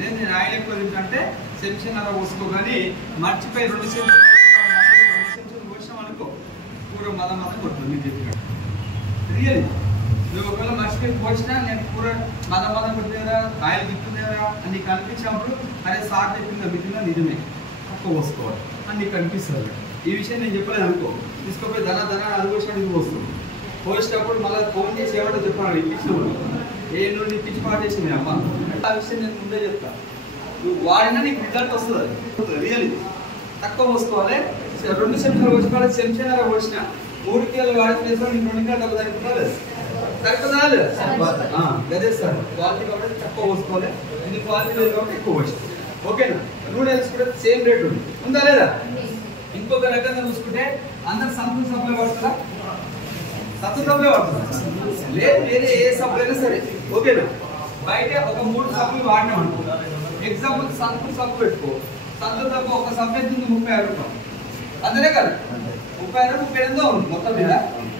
లేదు నేను ఆయిల్ ఎక్కువ తింటే చెంచా పోసుకో, కానీ మర్చిపోయి 2 చెంచాలు పోసినాం అనుకో కూర మదం కొడుతుంది. మీరు చెప్పినట్టు రియల్ నువ్వు ఒకవేళ మర్చిపోయి పోసినా నేను కూర మదం కొట్టిందేరా ఆయిల్ తిప్పుతుందేరా అని నీకు అనిపించినప్పుడు అదే సార్ చెప్పిందా బిడ్డ నిజమే తక్కువ పోసుకోవాలి అని నీకు అనిపిస్తుంది. ఈ విషయం నేను చెప్పలేదు అనుకో, తీసుకుపోయి ధన అది పోసినట్టు ఇది పోస్తుంది. పోసినప్పుడు మళ్ళీ ఫోన్ చేసి ఏమంటే చెప్పాను ఇప్పించినప్పుడు ఏ నుండి ఇప్పించి పాటు చేసింది అమ్మ. ఆ విషయం నేను ముందే చెప్తాను. నువ్వు వాడినా నీకు రిజల్ట్ వస్తుంది. రియల్ తక్కువ పోసుకోవాలి. 2 చెంచాలు పోసుకోవాలి. చెంచాన్నర పోసిన 3 కిలోలు వాడి ప్లేస్ లో నీకు 2 కిలోలు డబ్బు సరిపోదా లేదా? గదే సార్ క్వాలిటీ కాబట్టి తక్కువ పోసుకోవాలి. ఇది క్వాలిటీ లేదు కాబట్టి ఎక్కువ పోసుకోవాలి. ఓకేనా? నూడిల్స్ కూడా సేమ్ రేట్ ఉందా లేదా? ఇంకొక రకంగా చూసుకుంటే అందరు సంతూర్ సప్లై పడుతుందా? సంతూర్ సప్లై పడుతుందా? లేదు వేరే ఏ సప్లై అయినా సరే ఓకేనా? బయట ఒక 3 సప్లై వాడినాం అనుకో, ఎగ్జాంపుల్ సంతూర్ సప్లై పెట్టుకో. సంతూర్ సప్లై ఒక సప్లై తింది 36 రూపాయలు, అంతనే కదా? 36 38 ఉంది మొత్తం మీద.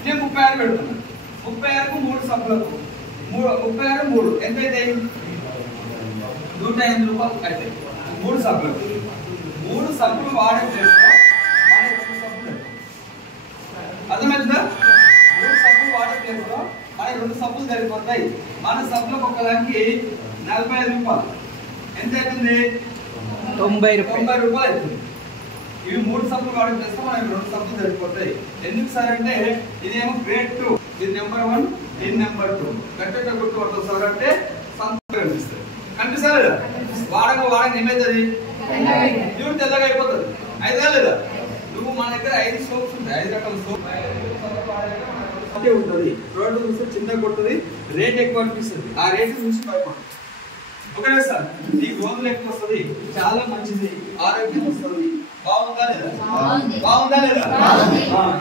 నేను 36 పెడుతున్నాను. 36కు 3 సప్లకు 36 3 ఎంత అయితే 108 రూపాయలు అయితే 3 సప్లకు 3 సప్లు వాడే ప్లేస్లో మన 2 సప్లు అర్థమవుతుందా? 3 సప్లు వాడే ప్లేస్లో మన 2 సప్లు సరిపోతాయి. మన సప్లకు ఒకదానికి 45 రూపాయలు ఎంత అవుతుంది? 90 రూపాయలు అవుతుంది. ఇవి 3 సప్లు వాడే ప్లేస్లో మనకి 2 సప్లు సరిపోతాయి. ఎందుకు సార్ అంటే ఇదేమో గ్రేడ్ 2, ఇది నెంబర్ 1, ఇది నెంబర్ 2. గట్టిగా గుర్తుపడుతుంది సార్ అంటే సంతూర్ కనిపిస్తుంది. కనిపిస్తారు లేదా? వాడక ఏమవుతుంది? ఇవి తెల్లగా అయిపోతుంది. అయిదా లేదా? నువ్వు మన దగ్గర 5 సోప్స్ ఉంటాయి, 5 రకాల సోప్ ఉంటుంది. ప్రోడక్ట్ చూస్తే చిన్నగా కొడుతుంది, రేట్ ఎక్కువ అనిపిస్తుంది. ఆ రేట్ చూసి భయపడు. ఓకేనా సార్? నీకు రోజులు ఎక్కువ వస్తుంది, చాలా మంచిది, ఆరోగ్యం వస్తుంది. బాగుందా లేదా? బాగుందా లేదా?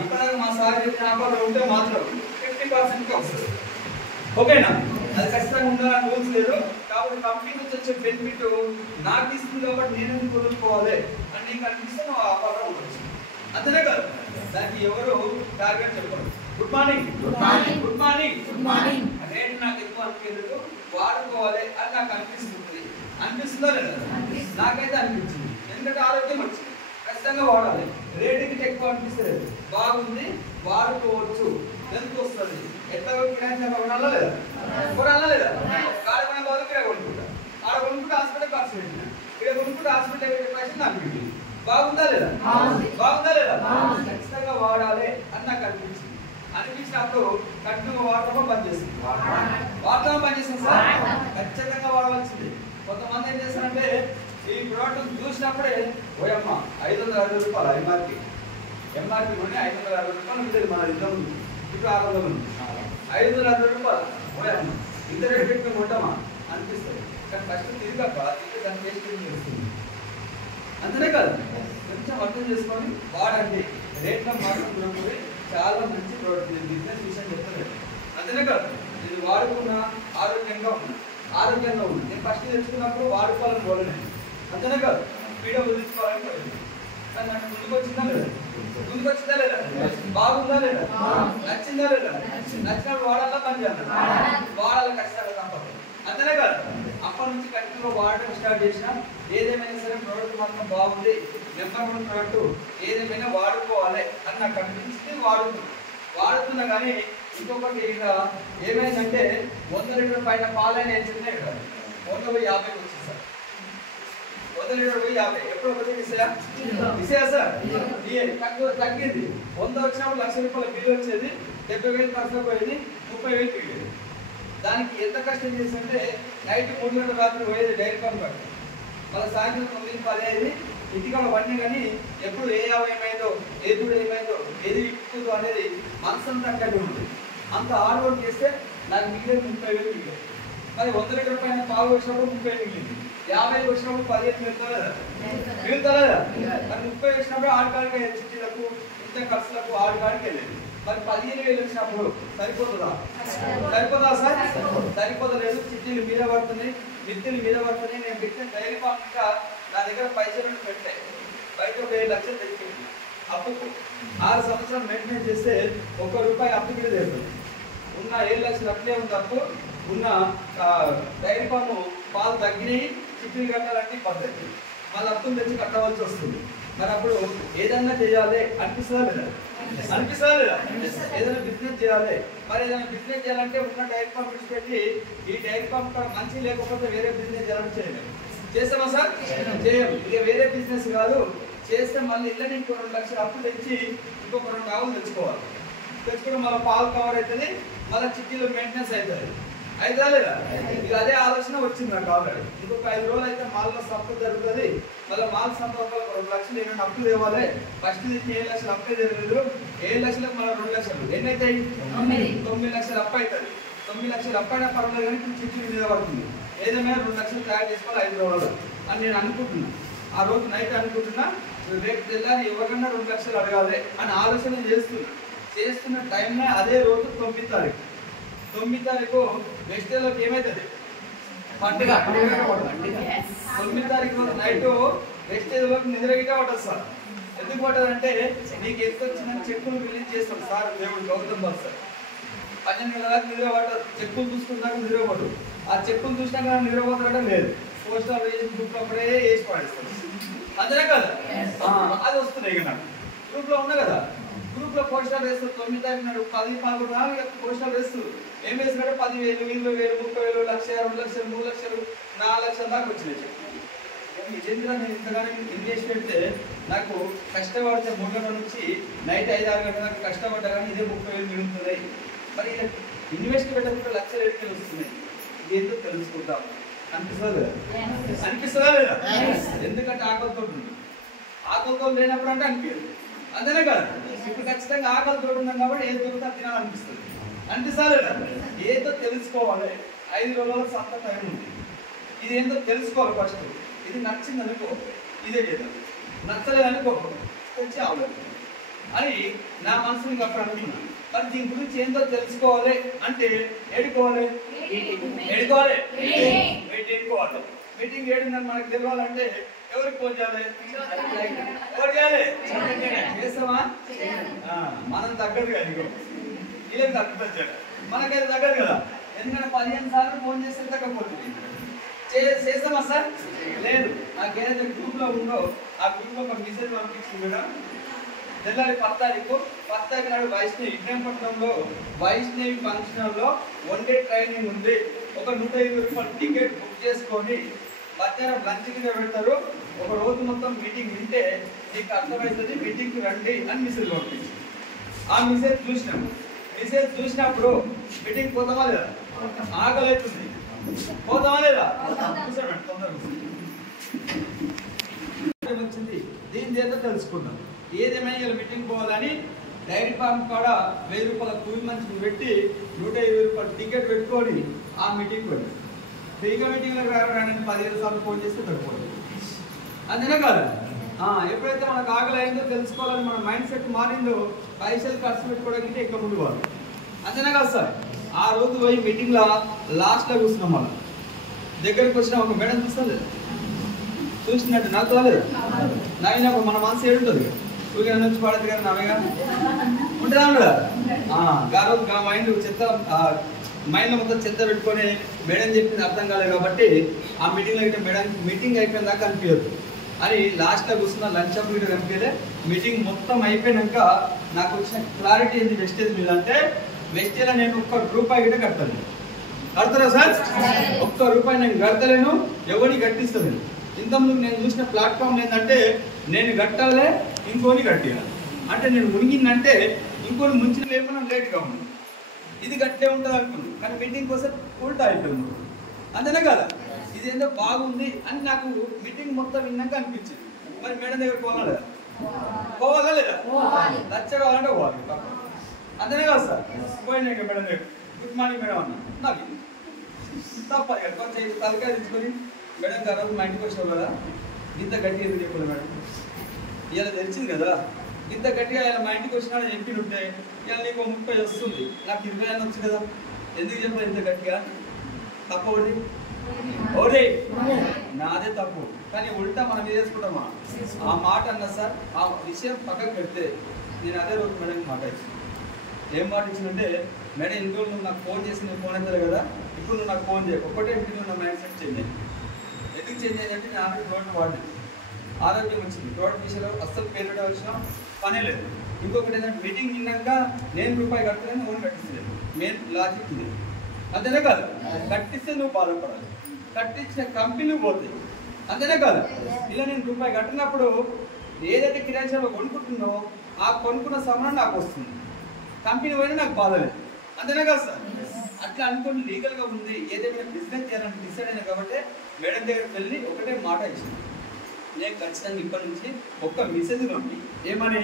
ఇక్కడ మా సార్ చెప్పిన ఆఫర్లు ఉంటే మాత్రం 50% వస్తుంది. ఓకేనా? అది ఖచ్చితంగా ఉండాలని రూల్స్ లేదు. కాబట్టి కంపెనీ నుంచి వచ్చే బెనిఫిట్ నాకు ఇస్తుంది కాబట్టి నేను ఎందుకు కొనుక్కోవాలి అని నీకు అనిపిస్తే నువ్వు ఆఫర్లో ఉండొచ్చు. అంతనే కాదు, దానికి ఎవరు టార్గెట్ చెప్పరు. గుడ్ మార్నింగ్ రేట్ నాకు ఎక్కువ అనిపించదు, వాడుకోవాలి అని నాకు అనిపిస్తుందా లేదా? నాకైతే అనిపించింది. ఎందుకంటే ఆరోగ్యం వచ్చింది, ఖచ్చితంగా వాడాలి. రేటుకి ఎక్కువ అనిపిస్తుంది, బాగుంది, వాడుకోవచ్చు. ఎందుకు వస్తుంది? ఎట్లా కిరాయి కొనాలా లేదా? కొనాలా లేదా? కాడమైన బాధ ఇక్కడ కొనుక్కుంటా, ఆడ కొనుక్కుంటే హాస్పిటల్ ఖర్చు పెట్టిన, ఇక్కడ కొనుక్కుంటే హాస్పిటల్ పైసలు నాకు పెట్టింది. బాగుందా లేదా? ఖచ్చితంగా వాడాలి అని నాకు అనిపించినప్పుడు కంటిన్యూ వాడటం బంద్ చేస్తుంది. వాడటం బంద్ చేస్తుంది సార్, ఖచ్చితంగా వాడవలసింది. కొంతమంది ఏం చేస్తారంటే ఈ ప్రోడక్ట్ చూసినప్పుడే ఓయమ్మ 560 రూపాయలు ఎంఆర్పీ నుండి 560 రూపాయలు ఉంటుంది. మన ఇద్దరు ఇప్పుడు 600 ఉంది, 560 రూపాయలు ఓయమ్మ ఇంత రేట్ పెట్టుకుని ఉంటామా అనిపిస్తుంది. కానీ ఫస్ట్ తిరిగాక దాని టేస్ట్ తెలుస్తుంది. అంతనే కాదు, కొంచెం అర్థం చేసుకొని వాడండి. రేట్లో మార్కెట్ చాలా మంచి ప్రోడక్ట్, బిజినెస్ విషయం చెప్తాను. అంతనే కాదు, ఇది వాడుకున్నా ఆరోగ్యంగా ఉంది. నేను ఫస్ట్ తెలుసుకున్నప్పుడు వాడుకోవాలని పోలేదు. అంతనే కాదు, వీడియో వదిలించుకోవాలని పోలేదు. కానీ నాకు ముందుకు వచ్చిందా లేదా? బాగుందా లేదా? నచ్చిందా లేదా? నచ్చినప్పుడు వాడాలా పని చేయాలి, వాడాలి ఖచ్చితంగా తప్పదు. అంతనే కాదు, అప్పటి నుంచి కంటిన్యూగా వాడటం స్టార్ట్ చేసినా ఏదేమైనా సరే ప్రోడక్ట్ మాత్రం బాగుంది, నెంబర్ 1 ప్రోడక్ట్, ఏదేమైనా వాడుకోవాలి అని నాకు అనిపించింది. వాడుతున్నా కానీ ఇంకొకటి ఇక్కడ ఏమైందంటే 100 లీటర్ పైన పాలైన వేసిందే ఇక్కడ 150 వచ్చింది సార్. 100 లీటర్ 50 ఎప్పుడు ఒకటి విషయా సార్? తగ్గింది. 100 వచ్చినప్పుడు 1,00,000 రూపాయల బిల్లు వచ్చేది, 70,000 ఖర్చు పోయేది, 30,000 మిగిలేదు. దానికి ఎంత కష్టం చేస్తుంటే నైట్ 3 గంటల రాత్రి పోయేది డైరీ ఫార్మ్ కాదు, మళ్ళీ సాయంత్రం 9-10 అయ్యేది. ఇంటికాడ వండి కానీ ఎప్పుడు ఏ యావ ఏమైందో, ఏ దూడ ఏమైందో, ఏది ఇప్పుతుందో అనేది మనసంతా అక్కడే ఉంటుంది. అంత హార్డ్ వర్క్ చేస్తే నాకు మిగిలేదు 30,000 మిగిలేదు. మరి 100 లీటర్ పైన పాలు వచ్చినప్పుడు 30,000 మిగిలింది, 50 వచ్చినప్పుడు 15 మిగులుతలేదా? మరి 30 వచ్చినప్పుడు ఆడకాడికి చిట్టీలకు, ఇంత ఖర్చులకు ఆడకాడికి వెళ్ళేది. మరి 15,000 వచ్చినప్పుడు సరిపోతుందా సార్? సరిపోతలేదు. చిట్టీలు మీద పడుతున్నాయి, మిత్తులు మీద పడుతున్నాయి. నేను పెట్టిన డైరీ ఫార్మ్ ఇంకా నా దగ్గర పైసలు పెట్టాయి, బయట ఒక 7 లక్షలు తెచ్చుకుంది అప్పుకు. 6 సంవత్సరాలు మెయింటెనెన్స్ చేస్తే ₹1 అప్పు కూడా తెస్తుంది. ఉన్న 7 లక్షలు అట్లే ఉంది అప్పు. ఉన్న డైరీ ఫామ్ పాలు తగ్గినాయి, చిట్టీలు కట్టాలంటే పద్ధతి, మళ్ళీ అప్పులు తెచ్చి కట్టవలసి వస్తుంది. మరి అప్పుడు ఏదన్నా చేయాలి అనిపిస్తుందా లేదా? అనిపిస్తుందా లేదా? ఏదైనా బిజినెస్ చేయాలి. మరి ఏదైనా బిజినెస్ చేయాలంటే ఉన్న డైరీ ఫామ్ విడిచిపెట్టి ఈ డైరీ ఫామ్ కూడా మంచి లేకపోతే వేరే బిజినెస్ చేయాలని చేయలేము. చేస్తామా సార్? చేయం. ఇక వేరే బిజినెస్ కాదు, చేస్తే మళ్ళీ ఇళ్ళని ఇంకో 2 లక్షలు అప్పు తెచ్చి ఇంకొక 2 ఆవులు తెచ్చుకోవాలి. తెచ్చుకుంటే మళ్ళీ పాలు కవర్ అవుతుంది, మళ్ళీ చిట్టీలో మెయింటెనెన్స్ అవుతుంది. అయితే లేదా? ఇక అదే ఆలోచన వచ్చింది నాకు ఆల్రెడీ. ఇంకొక 5 రోజులు అయితే మాల్లో సంపద జరుగుతుంది. మళ్ళీ మాల్ సంపద 2 లక్షలు ఏమైనా అప్పు తేవాలి. ఫస్ట్ తెచ్చి 7 లక్షలు అప్పే జరగలేదు, 7 లక్షలకు మళ్ళీ 2 లక్షలు ఎన్ని అవుతాయి? 9 లక్షలు అప్పు అవుతుంది. 9 లక్షలు అప్పు అయినా పర్వాలేదు కానీ చిట్టీ మీద పడుతుంది. ఏదేమైనా 2 లక్షలు తయారు చేసుకోవాలి 5 రోజులు అని నేను అనుకుంటున్నా. ఆ రోజు నైట్ అనుకుంటున్నా రేపు తెల్లారి ఎవరికన్నా 2 లక్షలు అడగాలి అని ఆలోచన చేస్తున్న టైంలో అదే రోజు 9వ తారీఖు. 9వ తారీఖు వెస్టేలోకి ఏమవుతుంది? పండుగ. 9వ తారీఖు నైట్ వెస్టేజ్లోకి నిద్రగిగా పట్టదు సార్. ఎందుకు పట్టదు అంటే నీకు ఎంత వచ్చిన చెక్కులు రిలీజ్ చేస్తాం సార్ దేవుడు గౌతమ్ బాబు సార్. 12 గంటల దాకా నిద్ర పట్టదు, చెక్కులు చూసుకున్నాక నిద్ర పడదు. ఆ చెక్కులు చూసినాక నిద్ర పోతాడో లేదు, పోస్టర్ వేసి గ్రూప్ అప్పుడే వేసి పాడిస్తాడు. అంతేనా కదా? అది వస్తుంది. ఇక నాకు గ్రూప్ లో ఉన్నా కదా, గ్రూప్ లో పోస్టర్ వేస్తారు. 9వ తారీఖు నాడు 10, 11 పోస్టర్ వేస్తారు. ఏం వేసినాడు? 10,000, 20,000, 30,000, 1,00,000, 2 లక్షలు, 3 లక్షలు, 4 లక్షల దాకా వచ్చినాయి. నిజంగా నేను ఇంతగానే ఇన్వెస్ట్ పెడితే నాకు కష్టపడితే 3 గంటల నుంచి నైట్ 5-6 గంటల దాకా కష్టపడ్డా కానీ ఇదే 30,000 మిగులుతున్నాయి. మరి ఇలా ఇన్వెస్ట్ పెట్టకుండా లక్షలు ఎడికలు వస్తున్నాయి. ఏంటో తెలుసుకుంటాం. అనిపిస్తుందా లేదా? అనిపిస్తుందా లేదా? ఎందుకంటే ఆకలితో ఉంటుంది. ఆకలితో లేనప్పుడు అంటే అనిపించదు. అంతేనే కదా? ఇప్పుడు ఖచ్చితంగా ఆకలితో ఉన్నాం కాబట్టి ఏది దొరుకుతా తినాలనిపిస్తుంది. అనిపిస్తుందా లేదా? ఏదో తెలుసుకోవాలి. 5 రోజుల సొంత టైం ఉంది. ఇది ఏంటో తెలుసుకోవాలి ఫస్ట్. ఇది నచ్చింది అనుకో ఇదే చేద్దాం, నచ్చలేదు అనుకో తెచ్చి అవ్వలేదు అని నా మనసుని అప్పుడు అనుకున్నాను. మరి దీని గురించి ఏందో తెలుసుకోవాలి అంటే ఏడుకోవాలి. మీటింగ్ ఏడుందని మనకు తెలియాలంటే ఎవరికి ఫోన్ చేయాలి? ఎవరు చేయాలి? చేస్తామా? మనం తగ్గదు కదా, ఇగో వీళ్ళకి తగ్గుతుంది. మనకైతే తగ్గదు కదా, ఎందుకంటే 15 సార్లు ఫోన్ చేస్తే తగ్గకపోతుంది. చేస్తామా సార్? లేదు. నాకు ఏదైతే గ్రూప్ లో ఉందో ఆ గ్రూప్ లో ఒక మెసేజ్ పంపించింది మేడం. తెల్లారి 10వ తారీఖు నాడు వైష్ణవి విజ్ఞానపట్నంలో వైష్ణవి ఫంక్షన్ లో 1 డే ట్రైనింగ్ ఉంది. ఒక 150 రూపాయలు టికెట్ బుక్ చేసుకొని మధ్యాహ్నం లంచ్ కింద పెడతారు. ఒక రోజు మొత్తం మీటింగ్ వింటే నీకు అర్థమవుతుంది, మీటింగ్కి రండి అని మెసేజ్ పంపించి ఆ మెసేజ్ చూసినాము. మెసేజ్ చూసినప్పుడు మీటింగ్ పోతామా లేదా? ఆకలి అవుతుంది. పోతామా లేదా? కూర్చోండి తొందరగా. వచ్చింది దీని చేత తెలుసుకున్నాం. ఏదేమైనా ఇలా మీటింగ్ పోవాలని డైరీ ఫామ్ కాడ 1000 రూపాయల కూలి మనిషిని పెట్టి 150 రూపాయలు టికెట్ పెట్టుకొని ఆ మీటింగ్ వెళ్ళాడు. ఫ్రీగా మీటింగ్లకు రావడానికి 15 సార్లు ఫోన్ చేస్తే పెట్టుకోండి. అంతేనా కాదు? ఎప్పుడైతే మనకు ఆకలి అయిందో తెలుసుకోవాలని మన మైండ్ సెట్ మారిందో పైసలు ఖర్చు పెట్టుకోవడానికి ఇంకా ముందు వాళ్ళు. అంతేనా కాదు సార్? ఆ రోజు పోయి మీటింగ్లో లాస్ట్లో కూర్చున్నాం. మనం దగ్గరికి వచ్చిన ఒక మేడం చూస్తాం లేదా? చూసినట్టు నాకు రాలేదు. నవ్వినప్పుడు మన మనసు ఏడుంటుంది కదా, సూర్యుని నుంచి పడదు కానీ నవ్వేగా ఉంటుందా ఉండదా? ఆ రోజు మైండ్ చెత్త మైండ్లో మొత్తం చెత్త పెట్టుకొని మేడం చెప్పింది అర్థం కాలేదు కాబట్టి ఆ మీటింగ్లో అయితే మేడం మీటింగ్ అయిపోయిన దాకా అనిపించదు అని లాస్ట్లో కూర్చున్న లంచ్ అప్ కూడా కనిపించలే. మీటింగ్ మొత్తం అయిపోయినాక నాకు వచ్చిన క్లారిటీ ఏంటి వెస్టేజ్ మీద అంటే, వెస్టేజ్లో నేను ₹1 కూడా కడతాను. కడతారా సార్? ₹1 నేను కడతలేను, ఎవరిని కట్టిస్తాను. ఇంతకుముందు నేను చూసిన ప్లాట్ఫామ్ ఏంటంటే నేను కట్టాలే ఇంకోని కట్టియాలి. అంటే నేను మునిగిందంటే ఇంకోని ముంచిన లేకుండా లేట్గా ఉంది. ఇది గట్టే ఉంటుంది అనుకున్నాను కానీ మీటింగ్ కోసం ఉల్టా అయిపోయింది. అంతేనా కదా? ఇదేందో బాగుంది అని నాకు మీటింగ్ మొత్తం విన్నాక అనిపించింది. మరి మేడం దగ్గర పోవాలా లేదా? లచ్చ కావాలంటే పోవాలి. అంతేనే కదా సార్? పోయినా మేడం దగ్గర గుడ్ మార్నింగ్ మేడం అన్నా, నాకు తప్పదు కదా. కొంచెం తలకాయ తీసుకొని మేడం గారు మా ఇంటికి వచ్చావు కదా, ఇంత గట్టిగా ఎందుకు చెప్పాలి మేడం? ఇలా తెలిసింది కదా, ఇంత గట్టిగా ఆయన మా ఇంటికి వచ్చినా చెప్పినుంటే ఇలా నీకు 30 వస్తుంది, నాకు 20 అని వచ్చు కదా, ఎందుకు చెప్పాలి ఇంత గట్టిగా? తప్పవది ఓరే నాదే తప్పు. కానీ ఉల్టా మనం ఏం చేసుకుంటామా? ఆ మాట అన్నా సార్, ఆ విషయం పక్కకు పెడితే నేను అదే రోజు మేడం మాట ఇచ్చింది. ఏం మాట ఇచ్చిందంటే, మేడం ఇంట్లో నువ్వు నాకు ఫోన్ చేసి నేను ఫోన్ అవుతారు కదా, ఇప్పుడు నువ్వు నాకు ఫోన్ చేయ, ఒక్కటే ఇంటికి నా మైండ్ సెట్ చేయండి. ఎందుకు చేంజ్ అయ్యిందంటే నేను ఆల్రెడీ ప్రోడక్ట్ వాడింది, ఆరోగ్యం వచ్చింది, ప్రోడక్ట్ విషయంలో అస్సలు పేరు పెట్టవలసిన పనే లేదు. ఇంకొకటి ఏంటంటే మీటింగ్ విన్నాక నేను రూపాయి కట్టలేను, ఓన్ కట్టిస్తలేదు. మెయిన్ లాజిక్ ఇది, అంతేనే కాదు. కట్టిస్తే నువ్వు బాధపడాలి, కట్టించిన కంపెనీ పోతాయి, అంతేనే కాదు. ఇలా నేను రూపాయి కట్టినప్పుడు ఏదైతే కిరాయిలో కొనుక్కుంటున్నో ఆ కొనుక్కున్న సమయం నాకు వస్తుంది, కంపెనీ పోయినా నాకు బాధ లేదు, అంతేనే కాదు సార్. అట్లా అనుకోని లీగల్గా ఉంది. ఏదైనా బిజినెస్ చేయాలని డిసైడ్ అయినా కాబట్టి మేడం దగ్గరికి వెళ్ళి ఒకటే మాట ఇచ్చింది, నేను ఖచ్చితంగా ఇప్పటి నుంచి ఒక్క మెసేజ్ పంపి. ఏమని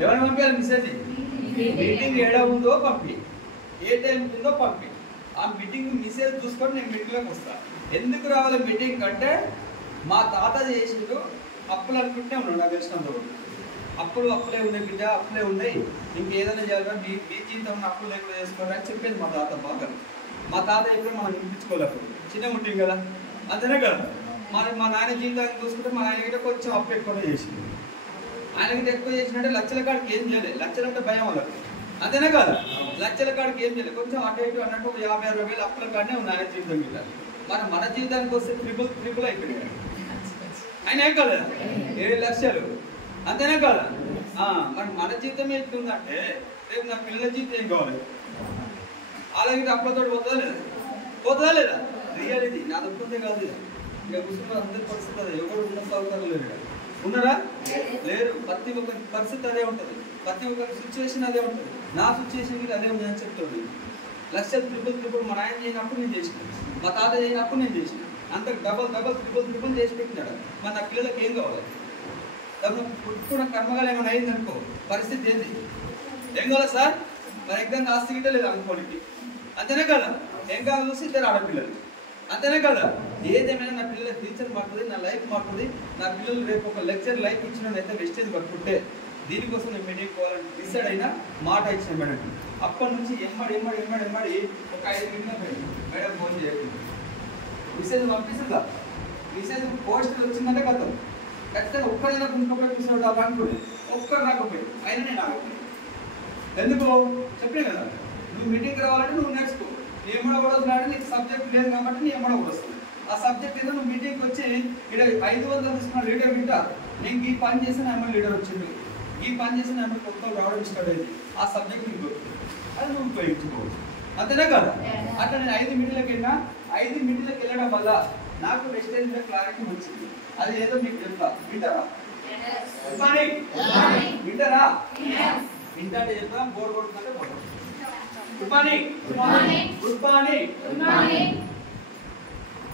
ఎవరైనా పంపించాలి మెసేజ్? మీటింగ్ ఏడా ఉందో పంపి, ఏ టైం ఉందో పంపి. ఆ మీటింగ్ మెసేజ్ చూసుకొని నేను మీటింగ్లోకి వస్తాను. ఎందుకు రావాలి మీటింగ్ అంటే మా తాత చేసిండు, అప్పులు అనుకుంటే ఉన్నాడు నాకు తెలిసినంత వరకు. అప్పులే ఉన్నాయి బిడ్డ, అప్పులే ఉన్నాయి, ఇంకేదైనా చేయాలి, మీ జీవితం ఉన్న అప్పులు లేకుండా చేసుకోవాలని చెప్పేది మా తాత బాగా. మా తాత ఎప్పుడు మనం వినిపించుకోలేదు, చిన్నగా ఉంటుంది కదా, అంతేనే కదా. మా నాయన జీవితాన్ని చూసుకుంటే మా ఆయన గిట్ట కొంచెం అప్పు ఎక్కువ చేసింది. ఆయన గిట్ట ఎక్కువ చేసినట్టే లక్షల కాడికి ఏం చేయలేదు, లక్షలంటే భయం వాళ్ళకి, అంతేనే కదా. లక్షల కాడికి ఏం చేయలేదు, కొంచెం అటు ఇటు అన్నట్టు 50-60 వేలు అప్పుల కాడనే ఉంది ఆయన జీవితం గిట్ట. మన జీవితానికి వస్తే ట్రిపుల్ అయిపోయింది ఆయన, ఏం కదా 7 లక్షలు, అంతేనే కదా. మరి మన జీవితం ఎట్లుందంటే రేపు నా పిల్లల జీవితం ఏం కావాలి, అలాగే అప్పులతో పోతుందా లేదా? రియాలిటీ నా తప్పే కాదు. ఇక కూర్చున్న అందరి పరిస్థితి అదే, ఎవరు ఉన్న సౌకర్యం లేరు, ఉన్నారా? లేరు. ప్రతి ఒక్కరి పరిస్థితి అదే ఉంటుంది, ప్రతి ఒక్కరి సిచ్యువేషన్ అదే ఉంటుంది. నా సిచ్యువేషన్ అదే ఉంది అని చెప్తాడు. లక్షలు ట్రిపుల్ మన ఆయన చేయనప్పుడు నేను చేసిన, మా తాత చేయనప్పుడు నేను చేసిన, అంత డబల్ ట్రిపుల్ చేసి పెట్టినాడు. మరి నా పిల్లలకి ఏం కావాలి? పుట్టుకున్న కర్మగాలు ఏమైనా అయింది అనుకో, పరిస్థితి ఏంది? ఏం కావాలి సార్? మరి ఎగ్జామ్ ఆస్తి గిట్ట లేదు అనుకోనికి, అంతేనే కదా. ఏం కావాలి చూసి 2 ఆడపిల్లలు, అంతేనే కదా. ఏదేమైనా నా పిల్లల ఫ్యూచర్ మారుతుంది, నా లైఫ్ మారుతుంది. నా పిల్లలు రేపు ఒక లెక్చర్ లైఫ్ ఇచ్చినైతే వెస్టేజ్ పట్టుకుంటే దీనికోసం నేను మీటింగ్ పోవాలని డిసైడ్ అయినా మాట ఇచ్చిన మేడం. అప్పటి నుంచి ఎమ్మడి ఒక 5 నిమిషాలు మేడం ఫోన్ చేయకుండా మెసేజ్ పంపిస్తుందా, మెసేజ్ పోస్టర్ వచ్చిందంటే కదా ఖచ్చితంగా ఒక్కడైనా ఇంకొకటి చూసినట్టు అనుకోండి, ఒక్కరు రాకపోయాడు అయినా నేను ఆగకపోయాను. ఎందుకు చెప్పే కదా, నువ్వు మీటింగ్ రావాలంటే నువ్వు నేర్చుకో. నీ ఎమ్మడ కూడా వస్తున్నాడు, నీకు సబ్జెక్ట్ లేదు కాబట్టి నీ ఎమ్మడ కూడా వస్తుంది. ఆ సబ్జెక్ట్ ఏదో నువ్వు మీటింగ్కి వచ్చి ఇక్కడ 500 తీసుకున్న లీడర్ వింటా, నేను ఈ పని చేసిన ఎమ్మెల్యే లీడర్ వచ్చిండు, ఈ పని చేసిన ఎమ్మెల్యే కొత్త రావడం స్టార్ట్ అయింది, ఆ సబ్జెక్ట్ నీకు అది నువ్వు ఉపయోగించుకోవచ్చు, అంతేనా కదా. అట్లా నేను 5 మీటింగ్లకు వెళ్ళినా, 5 మీటింగ్లకు వెళ్ళడం వల్ల నాకు వెస్టేజ్ మీద క్లారిటీ వచ్చింది. అది ఏదో మీకు చెప్తా, వింటారా? వింటారా? వింటే చెప్తా, బోర్ కొడుతుంటే బోర్. Good morning.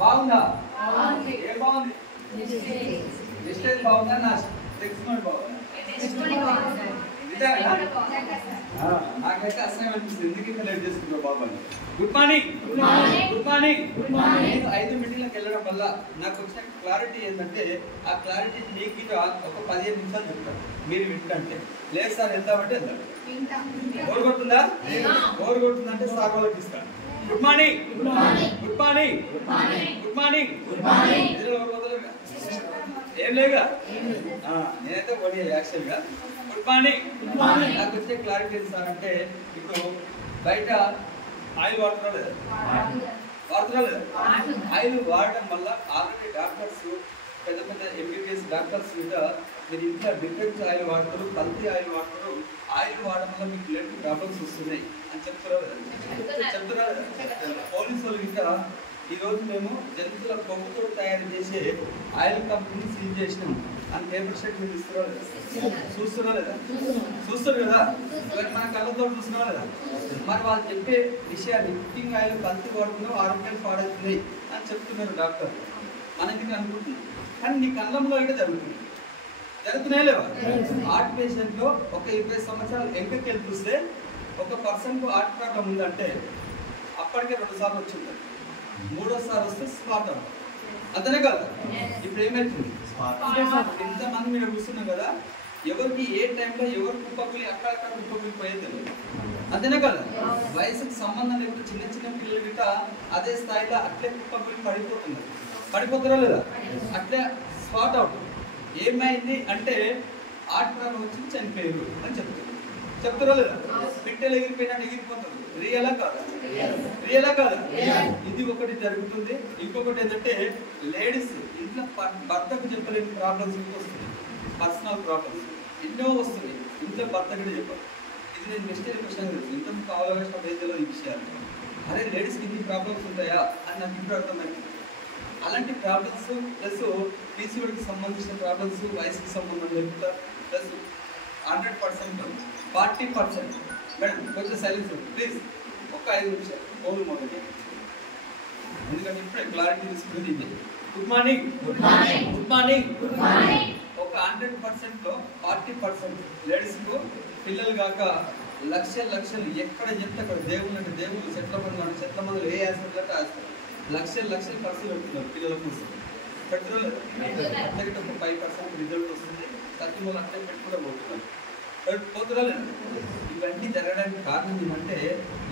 బాగుందా? ఏం బాగుంది? వెస్టేజ్ బాగుందా? నా టెక్స్ట్మెంట్ బాగుందా? నాకైతే అసహ్యం అనిపిస్తుంది, ఎందుకు ఇంత లేట్ చేసుకుంటావు బాబు. Good morning. నేను 5 మీటింగ్లకు వెళ్ళడం వల్ల నాకు వచ్చిన క్లారిటీ ఏంటంటే, ఆ క్లారిటీ మీకు ఒక 15 నిమిషాలు చెప్తాను, మీరు వింటంటే. లేదు సార్ వెళ్తామంటే వెళ్తాను. బోర్ కొడుతుందంటే సార్ వాళ్ళకి ఇస్తాను. Good morning. ఏం లేగా, నేనైతే ఓడి యాక్చువల్గా. Good morning. నాకు వచ్చే క్లారిటీ ఏంటి సార్ అంటే, ఇప్పుడు బయట ఆయిల్ వాడుతున్నా లేదా? ఆయిల్ వాడడం వల్ల ఆల్రెడీ డాక్టర్స్, పెద్ద ఎంబీబీఎస్ డాక్టర్స్ మీద మీరు ఇంట్లో డిఫరెంట్ ఆయిల్ వాడతారు, కల్తీ ఆయిల్ వాడతారు, ఆయిల్ వాడడం వల్ల మీకు బ్లడ్ ప్రాబ్లమ్స్ వస్తున్నాయి అని చెప్తున్నారు. పోలీసు వాళ్ళు ఇంకా ఈరోజు మేము జంతువుల కొవ్వుతో తయారు చేసే ఆయిల్ కంపెనీని సీల్ చేసినాం అని పేపర్ షెట్ మీరు చూస్తున్నారు కదా. మన కళ్ళతో చూస్తున్నారా లేదా? మరి వాళ్ళు చెప్పే విషయాన్ని, కుకింగ్ ఆయిల్ కల్తీ వాడుతున్నాం, ఆరోగ్యాలు పాడవుతున్నాయి అని చెప్తున్నారు డాక్టర్. మన ఎందుకు అనుకుంటున్నాం, కానీ నీ కళ్ళంలో అయితే జరుగుతున్నాయి లేవా? హార్ట్ పేషెంట్లో ఒక 20 సంవత్సరాలు వెనకకి వెళ్ళి చూస్తే ఒక పర్సన్కు హార్ట్ ప్రాబ్లం ఉందంటే అప్పటికే 2 సార్లు వచ్చింది, 3వ సారి వస్తే స్పాట్ అవుతుంది, అంతనే కదా. ఇప్పుడు ఏమైతుంది, ఇంతమంది మీరు కూర్చున్నాం కదా, ఎవరికి ఏ టైంలో ఎవరు కుప్పకులి అక్కడక్కడ కుప్పకులి పోయేది, అంతేనే కదా. వయసుకు సంబంధం లేకుండా చిన్న పిల్లలు గిట్ట అదే స్థాయిలో అట్లే కుప్పకులి పడిపోతారా లేదా? అట్లే స్పాట్ అవుట్. ఏమైంది అంటే హార్ట్ ప్రాబ్లం వచ్చి చనిపోయారు అని చెప్తారు. చెప్తారా లేదా? పిట్టలు ఎగిరిపోయినట్టు ఎగిరిపోతుంది. రియలా కాదా? రియలా కాదా? ఇది ఒకటి జరుగుతుంది. ఇంకొకటి ఏంటంటే లేడీస్ ఇంట్లో భర్తకు చెప్పలేని ప్రాబ్లమ్స్ వస్తుంది. పర్సనల్ ప్రాబ్లమ్స్ ఎన్నో వస్తుంది. ఇంట్లో భర్త కూడా చెప్పాలి. ఇది నేను మిస్టేక్ క్వశ్చన్ తెలుసు. ఇంత కావాల్సిన రైతులో ఈ విషయాలు అరే లేడీస్కి ఇన్ని ప్రాబ్లమ్స్ ఉంటాయా అని నాకు ఇప్పుడు అర్థమైంది. అలాంటి ప్రాబ్లమ్స్ ప్లస్ పీసీఓడికి సంబంధించిన ప్రాబ్లమ్స్, వయసుకి సంబంధం లేకుండా ప్లస్ 100% 40%. మేడం కొంచెం సైలెన్స్ ప్లీజ్, ఒక్క 5 నిమిషాలు ఓలు మొదటి, ఎందుకంటే ఇప్పుడే క్లారిటీ తీసుకుని. Good morning. Good morning. Good morning. Good morning. ఒక 100%లో 40% లేడీస్కు పిల్లలు కాక లక్షలు ఎక్కడ చెప్తే అక్కడ దేవుళ్ళు అంటే దేవుళ్ళు, చెట్ల మందులు ఏ హాస్పిటల్ అంటే హాస్పిటల్ లక్షలు ఖర్చు పెడుతున్నారు పిల్లల కోసం. పెట్రోల్ అట్లకి ఒక 5% రిజల్ట్ వస్తుంది. 30 రోజులు అట్లే పెట్టుకుంటూ పోతున్నారు. ఇవన్నీ జరగడానికి కారణం ఏమంటే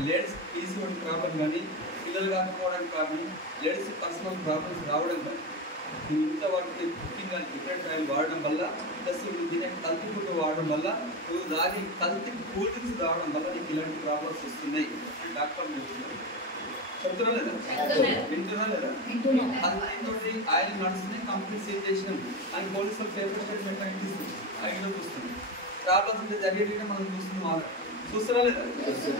లేడీస్ పీసీఓడి ప్రాబ్లం కానీ, పిల్లలు కాకపోవడానికి కారణం లేడీస్ పర్సనల్ ప్రాబ్లమ్స్ రావడం కానీ, ఇంట్లో వాటికి కుకింగ్ కానీ డిఫరెంట్ ఆయిల్ వాడడం వల్ల, ప్లస్ దీని కల్తీ ఫుడ్ వాడడం వల్ల, నువ్వు దాని కల్తీ కూల్ డ్రింక్స్ తాగడం వల్ల నీకు ఇలాంటి ప్రాబ్లమ్స్ వస్తున్నాయి అని డాక్టర్ చెప్తున్నారు. చెప్తున్నా లేదా? వింటున్నా లేదా? కల్తీతోటి ఆయిల్ నడుస్తుంది, కంప్లీట్ సీల్ చేసినాం అని పోలీసులు పేపర్ స్టేట్మెంట్ అని తీసుకుంటాం. చూస్తుంది ప్రాబ్లమ్స్ ఉంటే జరిగేటిగా మనం చూస్తున్నా లేదా?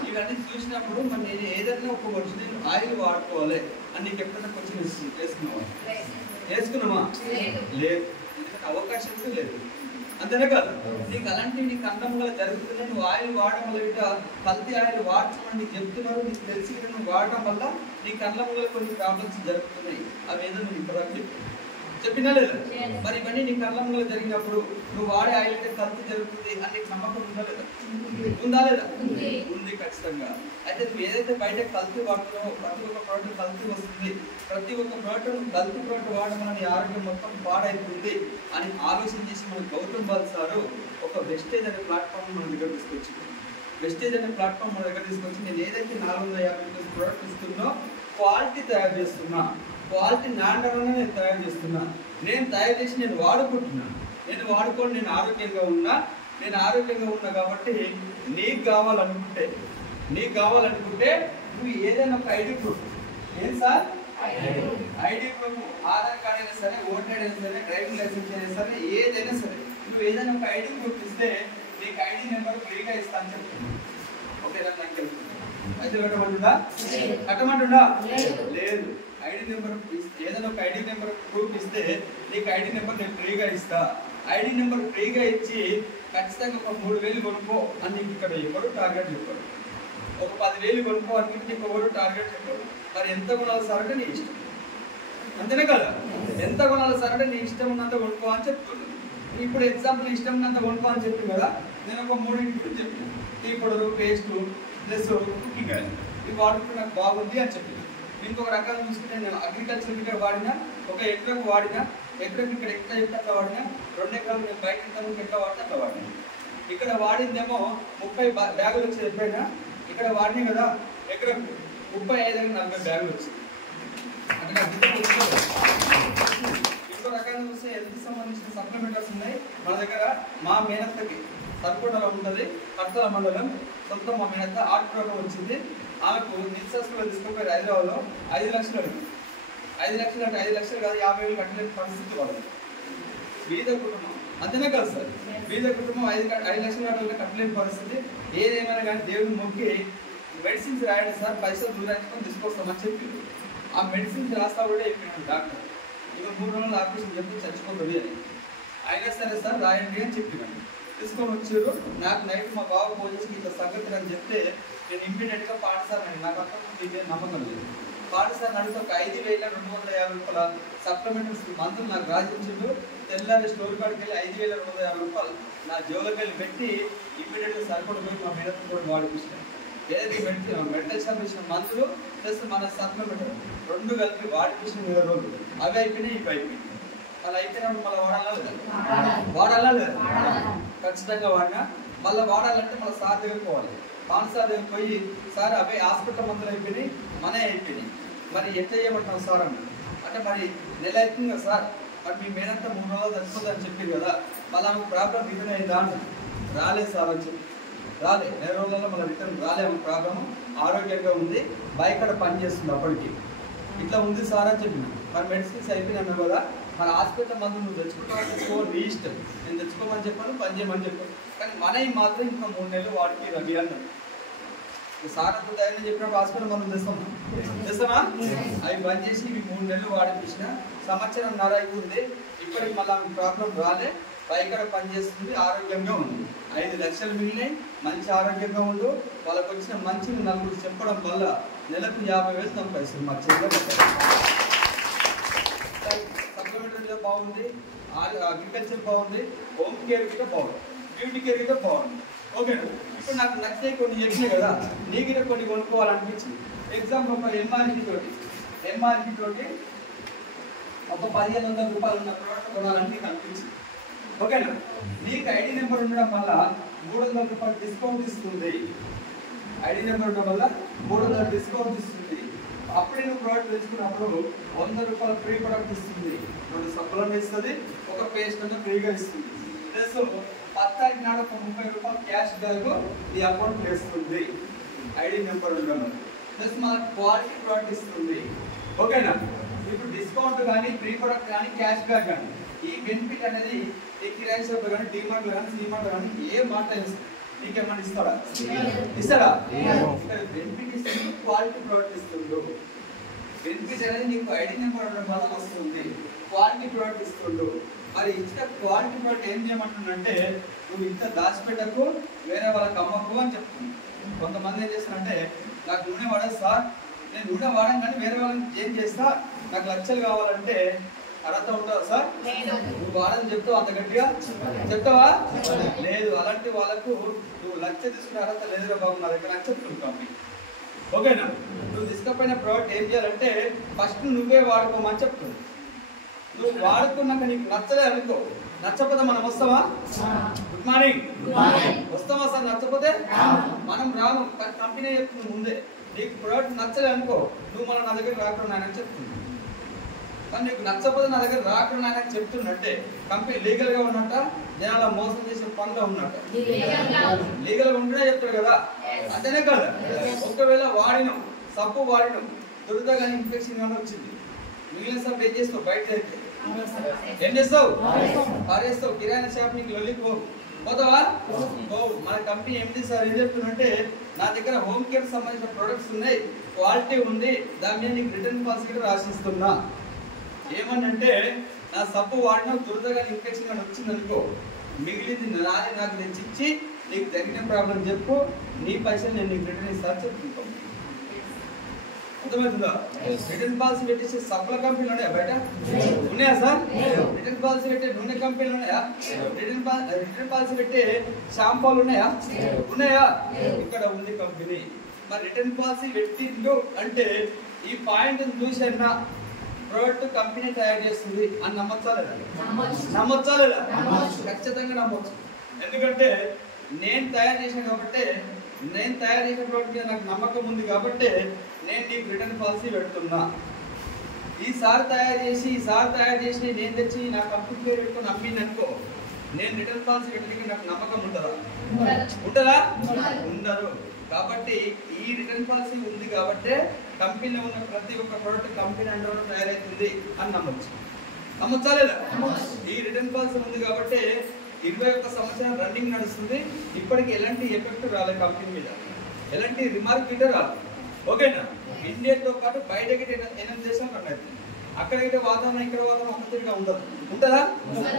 ఇవన్నీ చూసినప్పుడు మరి నేను ఏదైనా ఒక ఒరిజినల్ ఆయిల్ వాడుకోవాలి అని నీకు ఎప్పుడైనా కొంచెం వేసుకున్నామా? లేదు. ఎందుకంటే అవకాశం కూడా లేదు. అంతేనే కాదు, నీకు అలాంటివి నీకు అన్నంగా జరుగుతున్నాయి. నువ్వు ఆయిల్ వాడడం వల్ల ఇట కల్తీ ఆయిల్ వాడటం నీకు చెప్తున్నారు. నీకు తెలిసి నువ్వు వాడడం వల్ల నీకు అన్నంలో కొన్ని ప్రాబ్లమ్స్ జరుగుతున్నాయి. అవి ఏదో నువ్వు ఇప్పుడు చెప్పినా లేదా? మరి ఇవన్నీ నీ కళ్ళంలో జరిగినప్పుడు నువ్వు వాడే ఆయిల్ అంటే కల్తీ జరుగుతుంది అని నీకు నమ్మకం ఉందా లేదా? ఉందా లేదా? ఉంది ఖచ్చితంగా. అయితే నువ్వు ఏదైతే బయట కల్తీ వాడుతున్నావో ప్రతి ఒక్క ప్రోడక్ట్ కల్తీ వస్తుంది, ప్రతి ఒక్క ప్రోడక్ట్ నువ్వు కల్తీ ప్రోడక్ట్ వాడడం వల్ల నీ ఆరోగ్యం మొత్తం పాడైతుంది అని ఆలోచన చేసి మన గౌతమ్ బాల్ సారు ఒక వెస్టేజ్ అనే ప్లాట్ఫామ్ మన దగ్గర తీసుకొచ్చింది. వెస్టేజ్ అనే ప్లాట్ఫామ్ మన దగ్గర తీసుకొచ్చి నేను ఏదైతే 450 ప్రోడక్ట్ ఇస్తున్నా క్వాలిటీ తయారు చేస్తున్నా, క్వాలిటీ నాణ్యతగానే నేను తయారు చేస్తున్నా. నేను తయారు చేసి నేను వాడుకుంటున్నాను. నేను వాడుకొని నేను ఆరోగ్యంగా ఉన్నా కాబట్టి నీకు కావాలనుకుంటే నువ్వు ఏదైనా ఒక ఐడి ప్రూఫ్, ఏం sir ID proof, Aadhaar card అయినా సరే, ఓటర్ ఐడి అయినా సరే, డ్రైవింగ్ లైసెన్స్ అయినా సరే, ఏదైనా సరే నువ్వు ఏదైనా ఒక ఐడి ప్రూఫ్ ఇస్తే నీకు ఐడి నెంబర్ ఫ్రీగా ఇస్తాను చెప్తున్నాను. ఓకేనా? నాకు అయితే కట్టమంటుందా? లేదు. ఐడి నెంబర్ ఏదైనా ఒక ఐడి నెంబర్ ప్రూఫ్ ఇస్తే నీకు ఐడి నెంబర్ నేను ఫ్రీగా ఇస్తా. ఐడి నెంబర్ ఫ్రీగా ఇచ్చి ఖచ్చితంగా ఒక 3000 కొనుక్కో అని నీకు ఇక్కడ ఎవరు టార్గెట్ చెప్పారు. ఒక 10,000 కొనుక్కో అని నీకు ఎవరు టార్గెట్ చెప్పారు. మరి ఎంత కొనాలి సార్ అంటే నీ ఇష్టం. అంతేనే కదా? ఎంత కొనాలి సార్ అంటే నీ ఇష్టం ఉన్నంత కొనుక్కో అని చెప్తున్నాను. ఇప్పుడు ఎగ్జాంపుల్ ఇష్టం ఉన్నంత కొనుక్కో అని చెప్పి కదా, నేను ఒక 3 గురించి చెప్పాను. Tea powder, paste plus cooking oil ఇవి వాడుకుంటే నాకు బాగుంది అని చెప్పి. ఇంకొక రకాలు చూసుకుంటే నేను అగ్రికల్చర్ ఇక్కడ వాడినా, ఒక ఎకరకు వాడినా, ఎకరకు ఇక్కడ ఎట్లా చెప్తే అట్లా వాడినా, 2 ఎకరాలు నేను బయట ఎట్లా వాడితే అట్లా వాడినా. ఇక్కడ వాడిందేమో 30 బ్యాగులు వచ్చేది ఎప్పుడైనా, ఇక్కడ వాడినాయి కదా ఎకరకు 35-40 బ్యాగులు వచ్చింది. అంటే ఇంకో రకాలు చూస్తే హెల్త్కి సంబంధించిన సప్లిమెంటర్స్ ఉన్నాయి మన దగ్గర. మా మేనత్తకి సర్కోటలో ఉంటుంది, కర్తల మండలం, సొంతం మా మేనత్త ఆర్ట్ ప్రోగ్రామ్ వచ్చింది. ఆమెకు నిత్యాస్లో తీసుకుపోయి హైదరాబాద్లో 5 లక్షలు అడిగింది. 5 లక్షలు అంటే 5 లక్షలు కాదు, 50,000 కట్టలేని పరిస్థితి వాళ్ళది. బీద కుటుంబం, అంతేనే కాదు సార్, బీద కుటుంబం 5 లక్షలు కట్టలేని పరిస్థితి. ఏదేమైనా కానీ దేవుని మొక్కి మెడిసిన్స్ రాయండి సార్, పైసలు దూరాంచుకొని తీసుకొస్తామని చెప్పింది. ఆ మెడిసిన్స్ రాస్తా కూడా చెప్పినాడు డాక్టర్. ఇక 3 రోజులు ఆపరేషన్ చెప్పి చచ్చిపోతుంది అని. అయినా సరే సార్ రాయండి అని చెప్పినాడు. తీసుకొని వచ్చారు. నాకు నైట్ మా బాబు ఫోన్ చేసి ఇట్లా సంగతి అని చెప్తే నేను ఇమ్మీడియట్గా పాఠశాల నాకు అంతకు దీని మీద నమ్మకం లేదు. పాఠశాల అడిగితే ఒక 5,250 రూపాయల సప్లిమెంటరీస్ మంత్రులు నాకు రాజించిండు. తెల్లారి స్టోర్ కాడికి వెళ్ళి 5,250 రూపాయలు నా జోలోకి వెళ్ళి పెట్టి ఇమ్మీడియట్గా సరిపడి పోయి మా మీద కూడా వాడిపిస్తాను. ఏదైతే మెడికల్ షాప్ ఇచ్చిన మందులు ప్లస్ మన సప్లిమెంటరీ 2 కలిపి వాడిపించిన 20 రోజులు అవి అయిపోయినాయి, ఇవి అయిపోయినాయి. అలా అయిపోయినప్పుడు మళ్ళీ వాడాలా లేదా? ఖచ్చితంగా వాడినా. మళ్ళీ వాడాలంటే మళ్ళీ సార్ దగ్గర పోవాలి. సార్ దగ్గర పోయి సార్ అవే హాస్పిటల్ మందులు అయిపోయినాయి, మనే అయిపోయినాయి, మరి ఎట్లా చేయమంటాం సార్ అన్న అంటే మరి నెల అవుతుంది కదా సార్, మరి మీ మేనంతా 3 రోజులు చచ్చిపోతుందని చెప్పారు కదా, మళ్ళీ ఆమెకు ప్రాబ్లం రిటర్న్ అయిందా అని రాలేదు సార్ అని చెప్పి రాలే, నెల రోజులలో మన రిటర్న్ రాలే ప్రాబ్లమ్, ఆరోగ్యంగా ఉంది, బైక్ అక్కడ పని చేస్తుంది అప్పటికి. ఇట్లా ఉంది సార్ అని చెప్పిన. మరి మెడిసిన్స్ అయిపోయినా కదా, మన హాస్పిటల్ మందు నువ్వు తెచ్చుకుంటావు, నీ ఇష్టం. నేను తెచ్చుకోమని చెప్పాను, పని చేయమని చెప్పాను. కానీ మనవి మాత్రం ఇంకా 3 నెలలు వాడికి రవి అన్నాడు. సార్ అంత ధైర్యం చెప్పినప్పుడు హాస్పిటల్ మందు తెస్తామా? అవి బంద్ చేసి ఇవి 3 నెలలు వాడిపించిన. సంవత్సరంన్నర ఉంది, ఇప్పటికి మళ్ళీ ప్రాబ్లం రాలే, పైకడ పనిచేస్తుంది, ఆరోగ్యంగా ఉంది. 5 లక్షలు మిగిలినాయి, మంచి ఆరోగ్యంగా ఉండు. వాళ్ళకి వచ్చిన మంచిని నలుగురు చెప్పడం వల్ల నెలకు 50,000 సంపాదిస్తుంది. మా చెల్లెలు సప్లిమెంటరీ బాగుంది, అగ్రికల్చర్ బాగుంది, హోమ్ కేర్ కూడా బాగుంది, బ్యూటీ కేర్ కూడా బాగుంది. ఓకేనా? ఇప్పుడు నాకు నచ్చితే కొన్ని చెప్పినాయి కదా, నీకు కొన్ని కొనుక్కోవాలనిపించింది. ఎగ్జాంపుల్ ఒక ఎంఆర్పి తోటి ఒక 1,500 రూపాయలు ఉన్న ప్రోడక్ట్ కొనాలని నీకు అనిపించింది. ఓకేనా? నీకు ఐడి నెంబర్ ఉండడం వల్ల 300 రూపాయలు డిస్కౌంట్ ఇస్తుంది. ఐడి నెంబర్ ఉండడం వల్ల 300 డిస్కౌంట్ ఇస్తుంది. అప్పుడే నువ్వు ప్రోడక్ట్ తెచ్చుకున్నప్పుడు 100 రూపాయలు ఫ్రీ ప్రోడక్ట్ ఇస్తుంది. 2 సబ్బులను ఇస్తుంది, ఒక పేస్ట్ అంతా ఫ్రీగా ఇస్తుంది. ప్లస్ 10 తారీఖు నాడు ఒక 30 రూపాయలు క్యాష్ బ్యాక్ ఈ అకౌంట్ వేస్తుంది. ఐడి నెంబర్ ఉండడం ప్లస్ మనకు క్వాలిటీ ప్రోడక్ట్ ఇస్తుంది. ఓకేనా? ఇప్పుడు డిస్కౌంట్ కానీ, ఫ్రీ ప్రోడక్ట్ కానీ, క్యాష్ బ్యాక్ కానీ, ఈ బెనిఫిట్ అనేది ఈ కిరాయి షాప్ కానీ, డిమార్ట్లో కానీ, సిమార్ట్లో కానీ ఏ మాట నీకేమన్నా ఇస్తాడా? ఇక్కడ బెనిఫిట్ ఇస్తుంది, క్వాలిటీ ప్రోడక్ట్ ఇస్తుండు. బెనిఫిట్ అనేది నీకు ఐడి నెంబర్ ఉండడం వల్ల వస్తుంది, క్వాలిటీ ప్రోడక్ట్ ఇస్తుండు. మరి ఇచ్చిన క్వాలిటీ ప్రోడక్ట్ ఏం చేయమంటుందంటే, నువ్వు ఇంత దాచిపెట్టకు, వేరే వాళ్ళకి అమ్మకు అని చెప్తుంది. కొంతమంది ఏం చేస్తారంటే, నాకు నూనె వాడదు సార్, నేను నూనె వాడాను కానీ వేరే వాళ్ళకి ఏం చేస్తా, నాకు లక్షలు కావాలంటే అర్హత ఉంటుందా సార్? నువ్వు వాడని చెప్తావు, అంత గట్టిగా చెప్తావా? లేదు. అలాంటి వాళ్ళకు నువ్వు లక్ష తీసుకునే అర్హత లేదురా బాబు, నా దగ్గర అని చెప్తుంటావు. ఓకేనా? నువ్వు తీసుకపోయిన ప్రోడక్ట్ ఏం చేయాలంటే, ఫస్ట్ నువ్వే వాడుకోమని చెప్తుంది. నువ్వు వాడుకున్నాక నీకు నచ్చలే అనుకో, నచ్చకపోతే మనం వస్తావా? గుడ్ మార్నింగ్ వస్తావా సార్? నచ్చకపోతే మనం రాము. కంపెనీ చెప్తుంది ముందే, నీకు ప్రోడక్ట్ నచ్చలే అనుకో, నువ్వు మనం నా దగ్గర రాకుండా అని చెప్తుంది. కానీ నీకు నచ్చకపోతే నా దగ్గర రాకుండా అని చెప్తున్నట్టే కంపెనీ లీగల్గా ఉన్నట్ట, జనాల మోసం చేసే పనిలో ఉన్నట్ట. లీగల్గా ఉంటేనే చెప్తాడు కదా, అంతేనే కదా. ఒకవేళ వాడినాం, సబ్బు వాడినాం, దురద కానీ ఇన్ఫెక్షన్ కానీ వచ్చింది, మిగిలిన సబ్బు ఏం చేస్తావు? బయట అయితే ఏం చేస్తావు? పారేస్తావు. కిరాణా షాప్ నీకు వెళ్ళి పోతావా? పోవు. మన కంపెనీ ఏమిటి సార్ ఏం చెప్తున్నంటే, నా దగ్గర హోమ్ కేర్ సంబంధించిన ప్రొడక్ట్స్ ఉన్నాయి, క్వాలిటీ ఉంది, దాని మీద నీకు రిటర్న్ పాలసీ రాసిస్తున్నా. ఏమనంటే, నా సబ్బు వాడినా దురద కానీ ఇన్ఫెక్షన్ కానీ వచ్చిందనుకో, మిగిలింది నాది నాకు తెచ్చిచ్చి నీకు తగిన ప్రాబ్లం చెప్పు, నీ పైసలు నేను నీకు రిటర్న్ ఇస్తా చెప్తుంటాం. అర్థమవుతుందా? రిటర్న్ పాలసీ పెట్టేసి సబ్బుల కంపెనీలు ఉన్నాయా బయట? ఉన్నాయా సార్? రిటర్న్ పాలసీ పెట్టే నూనె కంపెనీలు ఉన్నాయా? రిటర్న్ పాలసీ పెట్టే షాంపూలు ఉన్నాయా? ఉన్నాయా? ఇక్కడ ఉంది కంపెనీ. మరి రిటర్న్ పాలసీ పెట్టిండు అంటే ఈ పాయింట్ చూసన్నా ప్రోడక్ట్ కంపెనీ తయారు చేస్తుంది అని నమ్మచ్చా లేదా? నమ్మచ్చా లేదా? ఖచ్చితంగా నమ్మచ్చు. ఎందుకంటే నేను తయారు చేశాను కాబట్టి, నేను తయారు చేసిన ప్రోడక్ట్ మీద నాకు నమ్మకం ఉంది కాబట్టి నేను నీకు రిటర్న్ పాలసీ పెడుతున్నా. ఈసారి తయారు చేసి నేను తెచ్చి నా కంపెనీ పేరు పెట్టుకుని అమ్మింది అనుకో, నేను రిటర్న్ పాలసీ పెట్టడానికి నాకు నమ్మకం ఉంటుందా? ఉండదు. కాబట్టి ఈ రిటర్న్ పాలసీ ఉంది కాబట్టి కంపెనీలో ఉన్న ప్రతి ఒక్క ప్రోడక్ట్ కంపెనీ అండర్లో తయారవుతుంది అని నమ్మచ్చా లేదా? ఈ రిటర్న్ పాలసీ ఉంది కాబట్టి 21 సంవత్సరం రన్నింగ్ నడుస్తుంది. ఇప్పటికి ఎలాంటి ఎఫెక్ట్ రాలేదు కంపెనీ మీద, ఎలాంటి రిమార్క్ గిట్ట రాదు. ఓకేనా? ఇండియాతో పాటు బయటకి 8 దేశాలు కట్టవుతుంది. అక్కడైతే వాతావరణం ఇక్కడ వాతావరణం ఒకటిగా ఉంటుందా?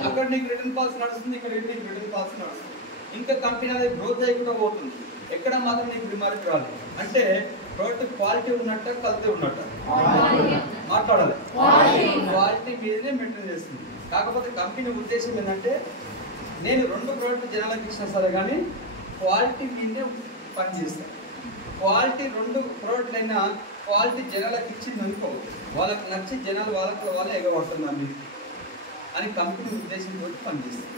అక్కడ నీకు రిటర్న్ పాలసీ నడుస్తుంది, ఇక్కడ నీకు రిటర్న్ పాలసీ నడుస్తుంది. ఇంకా కంపెనీ అనేది గ్రోత్ అయ్యకుండా పోతుంది. ఎక్కడ మాత్రం నీకు రిమార్క్ రాదు. అంటే ప్రోడక్ట్ క్వాలిటీ ఉన్నట్ట, కల్తీ ఉన్నట్ట మాట్లాడాలి. క్వాలిటీ మీదనే మెయింటైన్ చేస్తుంది. కాకపోతే కంపెనీ ఉద్దేశం ఏంటంటే, నేను 2 ప్రోడక్ట్ జనాలకు ఇచ్చినా సరే కానీ క్వాలిటీ మీదే పనిచేస్తాను. క్వాలిటీ 2 ప్రోడక్ట్లు అయినా క్వాలిటీ జనాలకు ఇచ్చింది అనుకో, వాళ్ళకి నచ్చి జనాలు వాళ్ళే ఎగబడుతుంది అన్ని అని కంపెనీ ఉద్దేశంతో పనిచేస్తుంది.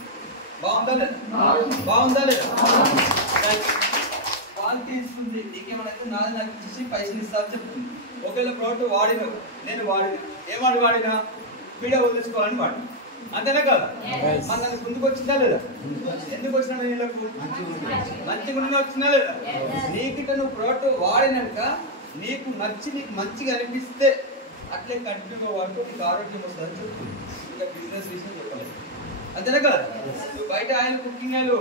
బాగుందా లేదా? క్వాలిటీ ఇస్తుంది, నీకేమైనా నాది నాకు ఇచ్చి పైసలు ఇస్తారని చెప్తుంది. ఒకవేళ ప్రోడక్ట్ వాడినా, నేను వాడినా, ఏమాడి వాడినా వీడియో వదిలించుకోవాలని వాడినా, అంతేనా కదా? మన దానికి ముందుకు వచ్చిందా లేదా? ఎందుకు వచ్చినా నీళ్ళకు మంచిగా ఉండి వచ్చిందా లేదా? నీకు నువ్వు ప్రోడక్ట్ వాడినాక నీకు నచ్చి నీకు మంచిగా అనిపిస్తే అట్లే కంటిన్యూగా వాడుతూ నీకు ఆరోగ్యం వస్తుందని చెప్పు. ఇంకా బిజినెస్ విషయం చెప్పలేదు. అంతేనా కదా? నువ్వు బయట oil cooking oil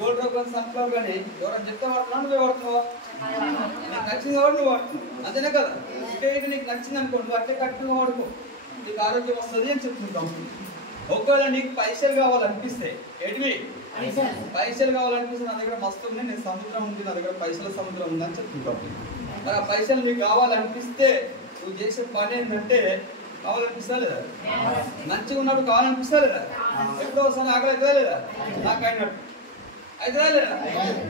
gold Rogan sunflower కానీ ఎవరైనా చెప్తే వాడుతున్నావు, నువ్వే వాడుతున్నావా? నీకు నచ్చింది కాబట్టి నువ్వు వాడుతున్నావు. అంతేనా కదా? ఇంకా నీకు నచ్చింది అనుకో, నువ్వు అట్లే కంటిన్యూగా వాడుకో, నీకు ఆరోగ్యం వస్తుంది అని చెప్తుంటాం. ఒకవేళ నీకు పైసలు కావాలనిపిస్తే ఏంటివి పైసలు కావాలనిపిస్తే నా దగ్గర మస్తు ఉంది, నేను సముద్రం ఉంది, నా దగ్గర పైసల సముద్రం ఉంది అని చెప్తుంటాం. మరి ఆ పైసలు నీకు కావాలనిపిస్తే నువ్వు చేసే పని ఏంటంటే కావాలనిపిస్తా లేదా? మంచిగా ఉన్నప్పుడు కావాలనిపిస్తా లేదా? ఎప్పుడో ఒకసారి ఆకలి అవుతుందా లేదా? నాకు అయినట్టు అవుతుందా లేదా?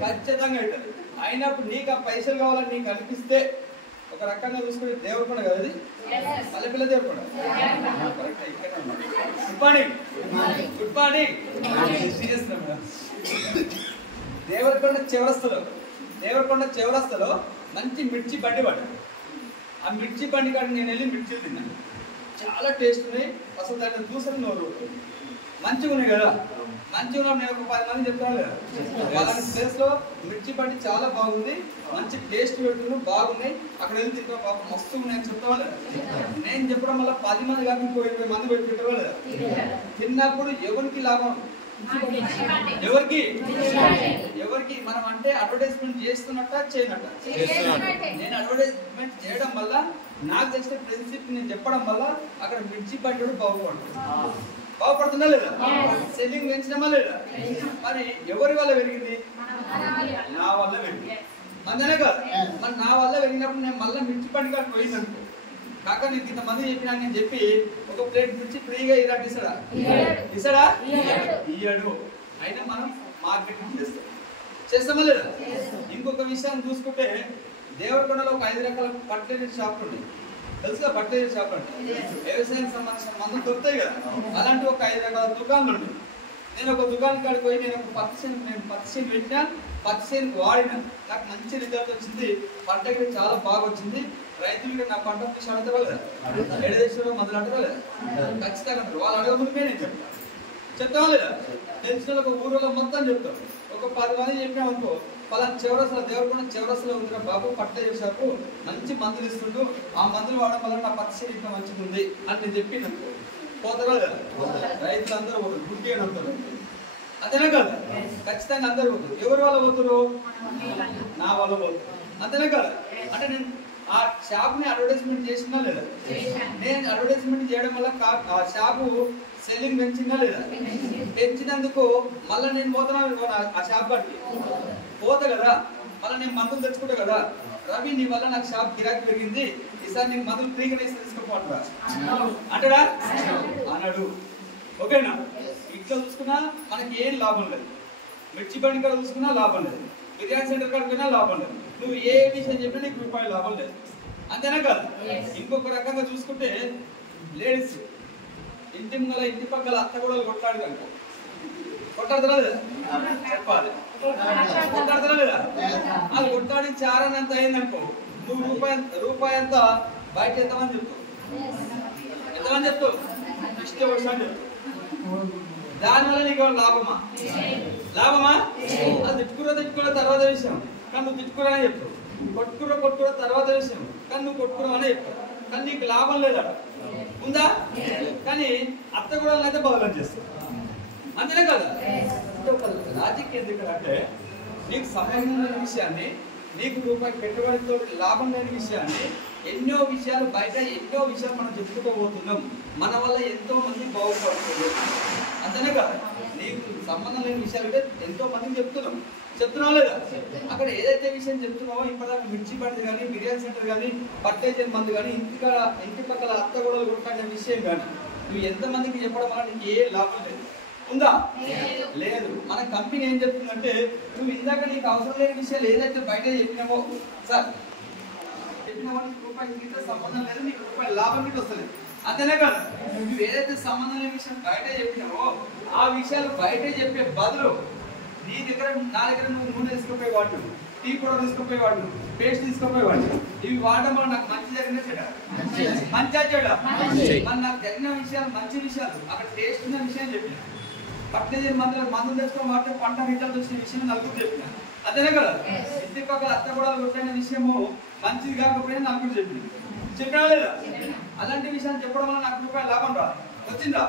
ఖచ్చితంగా అవుతుంది. అయినప్పుడు నీకు ఆ పైసలు కావాలని నీకు అనిపిస్తే ఒక రకంగా చూసుకుని దేవుడు కూడా కదా, అది పల్లెపిల్ల దేవుడు కూడా. Good morning, good morning. Devarakonda చివరస్తలో మంచి మిర్చి బండి పడ్డా. ఆ మిర్చి బండి కాడ నేను వెళ్ళి మిర్చిలు తిన్నాను, చాలా టేస్ట్ ఉన్నాయి. అసలు దాన్ని చూసాను నోరు మంచిగా ఉన్నాయి కదా. మంచిగా ఉన్నప్పుడు నేను ఒక 10 మంది చెప్తాను కదా, అలాంటి ప్లేస్లో మిర్చి బండి చాలా బాగుంది, మంచి టేస్ట్ పెడుతున్నాను, బాగున్నాయి, అక్కడ వెళ్ళి తింటా బాబు మస్తు ఉన్నాయని చెప్తావా లేదా? నేను చెప్పడం వల్ల 10 మంది కాక ఇంకో 20 మంది పెట్టి తింటావా లేదా? తిన్నప్పుడు ఎవరికి లాభం? ఎవరికి ఎవరికి మనం అంటే అడ్వర్టైజ్మెంట్ చేస్తున్నట్ట చేయనట్ట? నేను అడ్వర్టైజ్మెంట్ చేయడం వల్ల నాకు తెలిసిన ప్రిన్సిప్ నేను చెప్పడం వల్ల అక్కడ మిర్చి బండి కూడా బాగుపడుతుందా లేదా? సెల్లింగ్ పెంచడమా లేదా? మరి ఎవరి వల్ల పెరిగింది? నా వల్ల పెరిగింది. అంతేనే కాదు? మరి నా వల్ల పెరిగినప్పుడు నేను మళ్ళీ మిర్చి బండి కాడికి పోయిందనుకో, కాక నీకు ఇంతమంది చెప్పినా నేను చెప్పి ఒక ప్లేట్ మిర్చి ఫ్రీగా ఇలాంటి ఇస్తాడా? ఇయ్యడు. అయినా మనం మార్కెటింగ్ చేస్తామా లేదా? ఇంకొక విషయాన్ని చూసుకుంటే దేవరకొండలో ఒక 5 రకాల ఫర్టిలైజర్ షాపులు ఉన్నాయి, తెలుసుగా? ఫర్టిలైజర్ షాప్ అంటే వ్యవసాయానికి సంబంధించిన మందులు దొరుకుతాయి కదా, అలాంటి ఒక 5 రకాల దుకాణాలు ఉన్నాయి. నేను ఒక దుకాణం కాడికి పోయి నేను ఒక పత్తి చేను పెట్టినా, పత్తి చేను వాడినా, నాకు మంచి రిజల్ట్ వచ్చింది, పంట కూడా చాలా బాగా వచ్చింది. రైతులు నా పంట చూసి అడుగుతారా లేదా? ఏడేశ్వరం మొదలు అంటారా లేదా? ఖచ్చితంగా అంటారు. వాళ్ళు అడగముందుకే నేను చెప్తావా లేదా? తెలిసిన ఒక ఊరిలో మొత్తం చెప్తాను. ఒక 10 మంది చెప్పినామనుకో, పలానా చివరసలు దేవరకొండ చివరసలో ఉందిరా బాబు పట్ట చేసాకు, మంచి మందులు ఇస్తుంటూ, ఆ మందులు వాడడం వల్ల నా పత్తి చేను ఇంకా మంచిగా ఉంది అని నేను చెప్పిననుకో, పోతారా లేదా? రైతులందరూ పోతారు, గుడ్డి అని అంటారు. అంతేనా కదా? ఖచ్చితంగా అందరూ పోతారు. ఎవరి వల్ల పోతారు? నా వల్ల పోతారు. అంతేనా కదా? అంటే నేను ఆ షాప్ని అడ్వర్టైజ్మెంట్ చేసినా లేదా? నేను అడ్వర్టైజ్మెంట్ చేయడం వల్ల ఆ షాపు సెల్లింగ్ పెంచిందా లేదా? పెంచినందుకు మళ్ళీ నేను పోతున్నా ఆ షాప్ కాడికి పోతా కదా, మళ్ళీ నేను మందులు తెచ్చుకుంటా కదా, రవి నీ వల్ల నాకు షాప్ గిరాకీ పెరిగింది, ఈసారి నీకు మందులు ఫ్రీగా తీసుకోపోవట్రా అంటాడా? అన్నాడు. ఓకేనా? ఇట్లా చూసుకున్నా మనకి ఏం లాభం లేదు. మిర్చి బండి కాడ చూసుకున్నా లాభం లేదు, బిర్యానీ సెంటర్ కాడికైనా లాభం లేదు, నువ్వు ఏ విషయం చెప్పినా నీకు రూపాయలు లాభం లేదు. అంతేనా కాదు? ఇంకొక రకంగా చూసుకుంటే లేడీస్ ఇంటి ముంగల ఇంటి పక్కల అత్త కూడా కొట్లాడు కనుక కొట్లాడుతున్నా లేదా? చెప్పాలి, కొట్లాడుతున్నా లేదా? అది కొట్లాడి చారనంత అయిందనుకో, నువ్వు రూపాయి అంత బయట ఎంతమంది చెప్తావు? ఎంతమంది చెప్తావు? ఇష్టం చెప్తావు. దానివల్ల నీకు లాభమా? అది తిట్టుకున్న తర్వాత విషయం, కానీ నువ్వు తిట్టుకురానే చెప్తావు. కొట్టుకున్న తర్వాత విషయం, కానీ నువ్వు కొట్టుకున్నావనే చెప్తావు. కానీ నీకు లాభం లేదా? ఉందా? కానీ అత్త కూడా అయితే బదులు చేస్తావు. అంతేనే కదా? రాజకీయం ఎందుకంటే నీకు సంబంధం లేని విషయాన్ని, నీకు రూపాయి పెట్టుబడితో లాభం లేని విషయాన్ని, ఎన్నో విషయాలు బయట ఎన్నో విషయాలు మనం చెప్పుకుంటూ పోతున్నాం. మన వల్ల ఎంతో మంది బాగుపడుతుంది. అంతేనే కదా? నీకు సంబంధం లేని విషయాలు అంటే ఎంతో మందికి చెప్తున్నావు లేదా? అక్కడ ఏదైతే విషయం చెప్తున్నావో, ఇప్పటిదాకా మిర్చి బండి కానీ, బిర్యానీ సెంటర్ కానీ, పట్టేజన్ మంది కానీ, ఇంటి పక్కల అత్త గొడవలు కొట్టాడే విషయం కానీ, నువ్వు ఎంతమందికి చెప్పడం వల్ల నీకు ఏ లాభం లేదు. ఉందా? లేదు. మన కంపెనీ ఏం చెప్తుందంటే, నువ్వు ఇందాక నీకు అవసరం లేని విషయాలు ఏదైతే బయట చెప్పినావో, సార్ చెప్పినావో నీకు రూపాయి సంబంధం లేదు, నీకు రూపాయి లాభం గిట్ట వస్తుంది. అంతేనే కదా? నువ్వు ఏదైతే సంబంధం లేని విషయం బయట చెప్పినావో, ఆ విషయాలు బయట చెప్పే బదులు నా దగ్గర నువ్వు నూనె తీసుకుపోయేవాడు, టీ పౌడర్ తీసుకుపోయేవాడు, పేస్ట్ తీసుకుపోయేవాడు, ఇవి వాడడం వల్ల నాకు మంచి జరిగిన చెడ మంచిగా చెడ మరి నాకు జరిగిన విషయాలు మంచి విషయాలు అక్కడ టేస్ట్ ఉన్న విషయం చెప్పిన పట్టణ మందులు తెచ్చుకొని వాడితే పంట రిజల్ట్ వచ్చిన విషయం నలుగురు చెప్పిన అంతేనే కదా ఇంటి పక్కల అత్త కూడా కొట్టిన విషయము మంచిది కాకపోయినా నలుగురు చెప్పినా లేదా అలాంటి విషయాలు చెప్పడం వల్ల నాకు రూపాయలు లాభం రాదు వచ్చిందా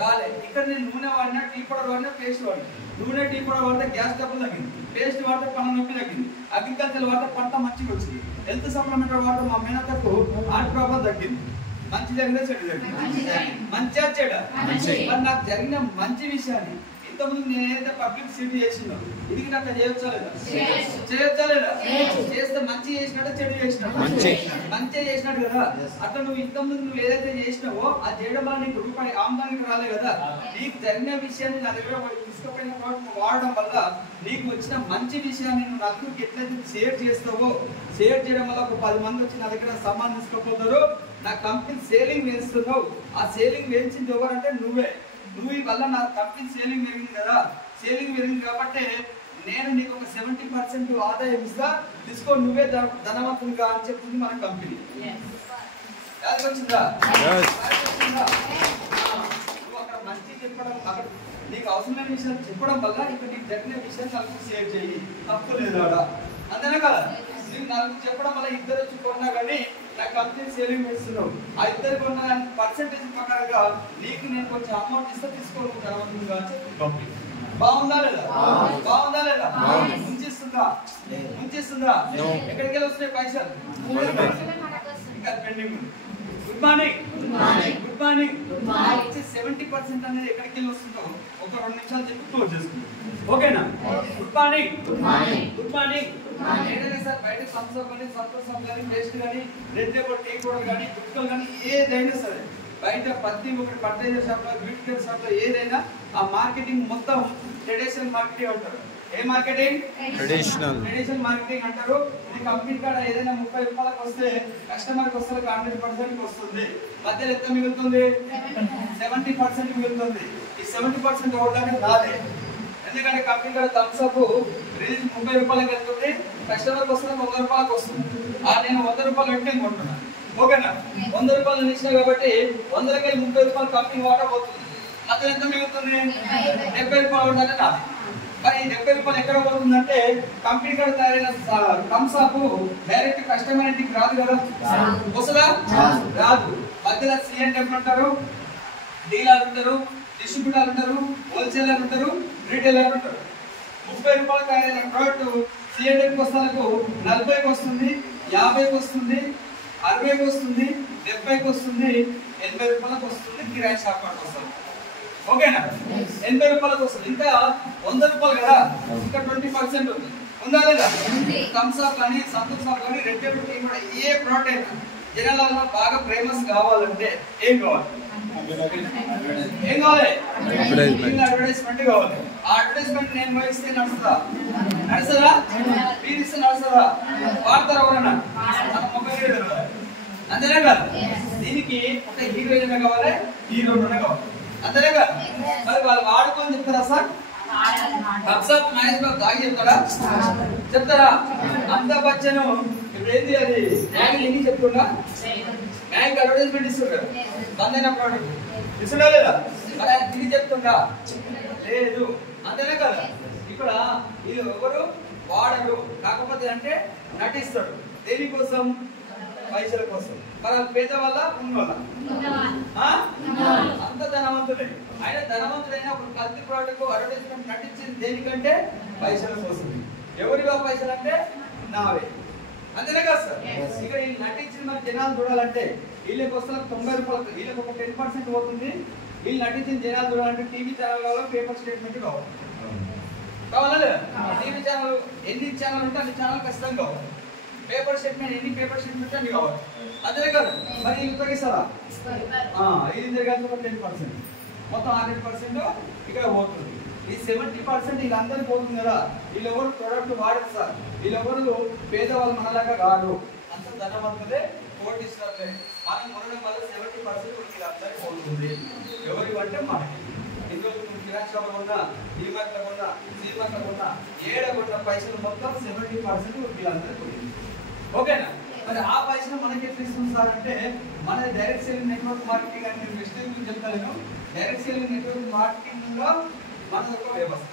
రాలే ఇక్కడ నేను నూనె వాడినా టీ పౌడర్ వాడినా పేస్ట్ వాడినా నూనె టీ పౌడర్ వాడితే గ్యాస్ డబ్బులు తగ్గింది పేస్ట్ వాడితే పన్ను నొప్పి తగ్గింది అగ్రికల్చర్ వాడితే పంట మంచిగా వచ్చింది హెల్త్ సప్లిమెంట్ వాడితే మా మేనత్తకు హార్ట్ ప్రాబ్లం తగ్గింది మంచి జరిగిందా చెడు జరిగింది మంచిగా చెడ మరి నాకు జరిగిన మంచి విషయాన్ని ఇంతకుముందు నేనైతే పబ్లిక్ సిటీ చేసినా ఇది నాకు చేయొచ్చా లేదా చేస్తే మంచి చేసినట్టు చెడు చేసినట్టు మంచి చేసినట్టు కదా అట్లా నువ్వు ఇంతకుముందు నువ్వు ఏదైతే చేసినావో అది చేయడం వల్ల నీకు రూపాయి ఆమ్దానికి రాలే కదా నీకు జరిగిన విషయాన్ని నా దగ్గర తీసుకుపోయిన వాడడం వల్ల నీకు వచ్చిన మంచి విషయాన్ని నువ్వు నలుగురికి ఎట్లయితే షేర్ చేస్తావో షేర్ చేయడం వల్ల ఒక 10 మంది వచ్చి నా దగ్గర సామాన్ తీసుకుపోతారు నా కంపెనీ సేలింగ్ వేస్తున్నావు ఆ సేలింగ్ వేయించింది ఎవరంటే నువ్వు వల్ల నా కంపెనీ సేలింగ్ పెరిగింది కదా సేలింగ్ పెరిగింది కాబట్టి నేను నీకు ఒక 70% ఆదాయం ఇస్తా తీసుకో నువ్వే ధనవంతునిగా అని చెప్తుంది మన కంపెనీ వచ్చిందా నువ్వు అక్కడ మంచి చెప్పడం అక్కడ నీకు అవసరమైన విషయాలు చెప్పడం వల్ల ఇక్కడ నీకు జరిగిన విషయాన్ని నలుగురు షేర్ చేయి తప్పు లేదు ఆడ అంతేనా కదా నీకు నలుగురు చెప్పడం వల్ల ఇద్దరు వచ్చి కొన్నా కానీ నా కంపెనీ సేలింగ్ చేస్తున్నావు ఆ ఇద్దరు కొన్న పర్సెంటేజ్ ప్రకారంగా నీకు నేను కొంచెం అమౌంట్ ఇస్తే తీసుకోవాలి ధనవంతునిగా అని చెప్పి కంపెనీ బాగుందా లేదా ముంచిస్తుందా ఎక్కడికి వెళ్ళి వస్తున్నాయి పైసలు ఇంకా పెండింగ్ గుడ్ మార్నింగ్ 70% అనేది ఎక్కడికి వెళ్ళి వస్తుందో ఒక 2 నిమిషాలు చెప్పి క్లోజ్ చేసుకుంటాం ఓకేనా గుడ్ మార్నింగ్ ఏదైనా సార్ బయట సంస్థ కానీ పేస్ట్ కానీ రెడ్ లేబుల్ టీ పౌడర్ కానీ గుట్కలు కానీ ఏదైనా సరే బయట ప్రతి ఒక్కటి ఫర్టిలైజర్ షాప్ లో బ్యూటీ షాప్ లో ఏదైనా ఆ మార్కెటింగ్ మొత్తం ట్రెడిషనల్ మార్కెటింగ్ అంటారు ఏ మార్కెటింగ్ ట్రెడిషనల్ మార్కెటింగ్ అంటారు ఇది కంపెనీ కాడ ఏదైనా 30 రూపాయలకు వస్తే కస్టమర్ కి వస్తే 100% వస్తుంది మధ్యలో ఎంత మిగులుతుంది 70% మిగులుతుంది ఈ 70% ఎవరిదాకా రాదే ఎందుకంటే కంపెనీ కాడ థమ్స్ అప్ రిలీజ్ 30 రూపాయలకు వెళ్తుంది కస్టమర్ కి వస్తే 100 రూపాయలకు వస్తుంది నేను 100 రూపాయలు పెట్టి కొంటున్నాను ఓకేనా 100 రూపాయలు ఇచ్చినా కాబట్టి 100కి 30 రూపాయలు కంపెనీ వాటా పోతుంది మధ్యలో ఎంత మిగులుతుంది 70 రూపాయలు ఉండాలి నాది మరి 70 రూపాయలు ఎక్కడ పోతుందంటే కంపెనీ కాడ తయారైన థమ్స్ అప్ డైరెక్ట్ కస్టమర్ ఇంటికి రాదు కదా వస్తుందా రాదు మధ్యలో C&M ఉంటారు డీలర్ ఉంటారు డిస్ట్రిబ్యూటర్ ఉంటారు హోల్సేలర్ ఉంటారు రీటైలర్ ఉంటారు 30 రూపాయలు తయారైన ప్రోడక్ట్ C&M వస్తాలకు 40కి వస్తుంది 50కి వస్తుంది 60కి వస్తుంది 70కి వస్తుంది 80 రూపాయలకు వస్తుంది కిరాయి షాప్ కాడికి వస్తుంది ఓకేనా 80 రూపాయలకు వస్తుంది ఇంకా 100 రూపాయలు కదా ఇంకా 20% ఉంది ఉందా లేదా థమ్స్ అప్ కానీ సంతూర్ షాప్ కానీ రెడ్ లేబుల్ టీ కూడా ఏ ప్రోడక్ట్ అయినా జనాలలో బాగా ఫేమస్ కావాలంటే ఏం కావాలి అడ్వర్టైజ్మెంట్ కావాలి ఆ అడ్వర్టైజ్మెంట్ నేను వహిస్తే నడుస్తుందా మీరు ఇస్తే నడుస్తుందా వాడతారా ఎవరన్నా మన మొబైల్ అంతేనే కదా దీనికి ఒక హీరోయిన్ కావాలి హీరోయిన్ కావాలి అంతేనే కదా మరి వాళ్ళు వాడుకొని చెప్తారా సార్ అబ్సర్వ్ మహేష్ బాబు దాగి చెప్తారా అమితాబ్ బచ్చన్ ఇప్పుడు ఏంది అది మ్యాగీ చెప్తుండా మ్యాగీ అడ్వర్టైజ్మెంట్ ఇస్తుంటారు బందైన ప్రోడక్ట్ ఇస్తుందా లేదా మరి ఆయన తిరిగి చెప్తుండా లేదు అంతేనే కదా ఇక్కడ వీళ్ళు ఎవరు వాడరు కాకపోతే అంటే నటిస్తాడు దేనికోసం పైసల కోసం మరి పేద వల్ల ఉన్నోళ్ళ అంత ధనవంతుడే ఆయన ధనవంతుడైన ఒక కల్తీ ప్రోడక్ట్ అడ్వర్టైజ్మెంట్ నటించింది దేనికంటే పైసల కోసం ఎవరివా పైసలు అంటే నావే అంతేనే కదా సార్ ఇక్కడ వీళ్ళు నటించిన మరి జనాలు చూడాలంటే వీళ్ళకి వస్తున్న 90 రూపాయలు వీళ్ళకి ఒక 10% పోతుంది వీళ్ళు నటించిన జనాలు చూడాలంటే టీవీ ఛానల్ కావాలి పేపర్ స్టేట్మెంట్ కావాలా లేదా టీవీ ఛానల్ ఎన్ని ఛానల్ ఉంటే అన్ని ఛానల్ ఖచ్చితంగా కావాలి పేపర్ స్టేట్మెంట్ ఎన్ని పేపర్ స్టేట్మెంట్ అన్ని కావాలి అంతేనే కదా మరి వీళ్ళు ఉపయోగిస్తారా ఇది జరగాల్సిన 10% మొత్తం 100% ఇక్కడ పోతుంది ఈ 70% వీళ్ళందరికీ పోతుంది కదా వీళ్ళెవరు ప్రోడక్ట్ వాడరు సార్ వీళ్ళెవరు పేదవాళ్ళు మనలాగా కాదు అంత ధనవంతులే కోటిస్తారులే మనం కొనడం వల్ల 70% వీళ్ళందరికీ పోతుంది ఎవరి అంటే మనకి ఇందులో కిరాణా షాప్ కొన్నా డిమార్ట్లో కొన్నా సీమార్ట్లో కొన్నా ఏడ కొన్న పైసలు మొత్తం 70% వీళ్ళందరికీ పోతుంది ఓకేనా మరి ఆ పైసలు మనకి ఎట్లా ఇస్తుంది సార్ అంటే మన డైరెక్ట్ సెల్లింగ్ నెట్వర్క్ మార్కెటింగ్ అని నేను వెస్టేజ్ గురించి చెప్తాను. డైరెక్ట్ సెల్లింగ్ నెట్వర్క్ మార్కెటింగ్ లో మనది ఒక వ్యవస్థ.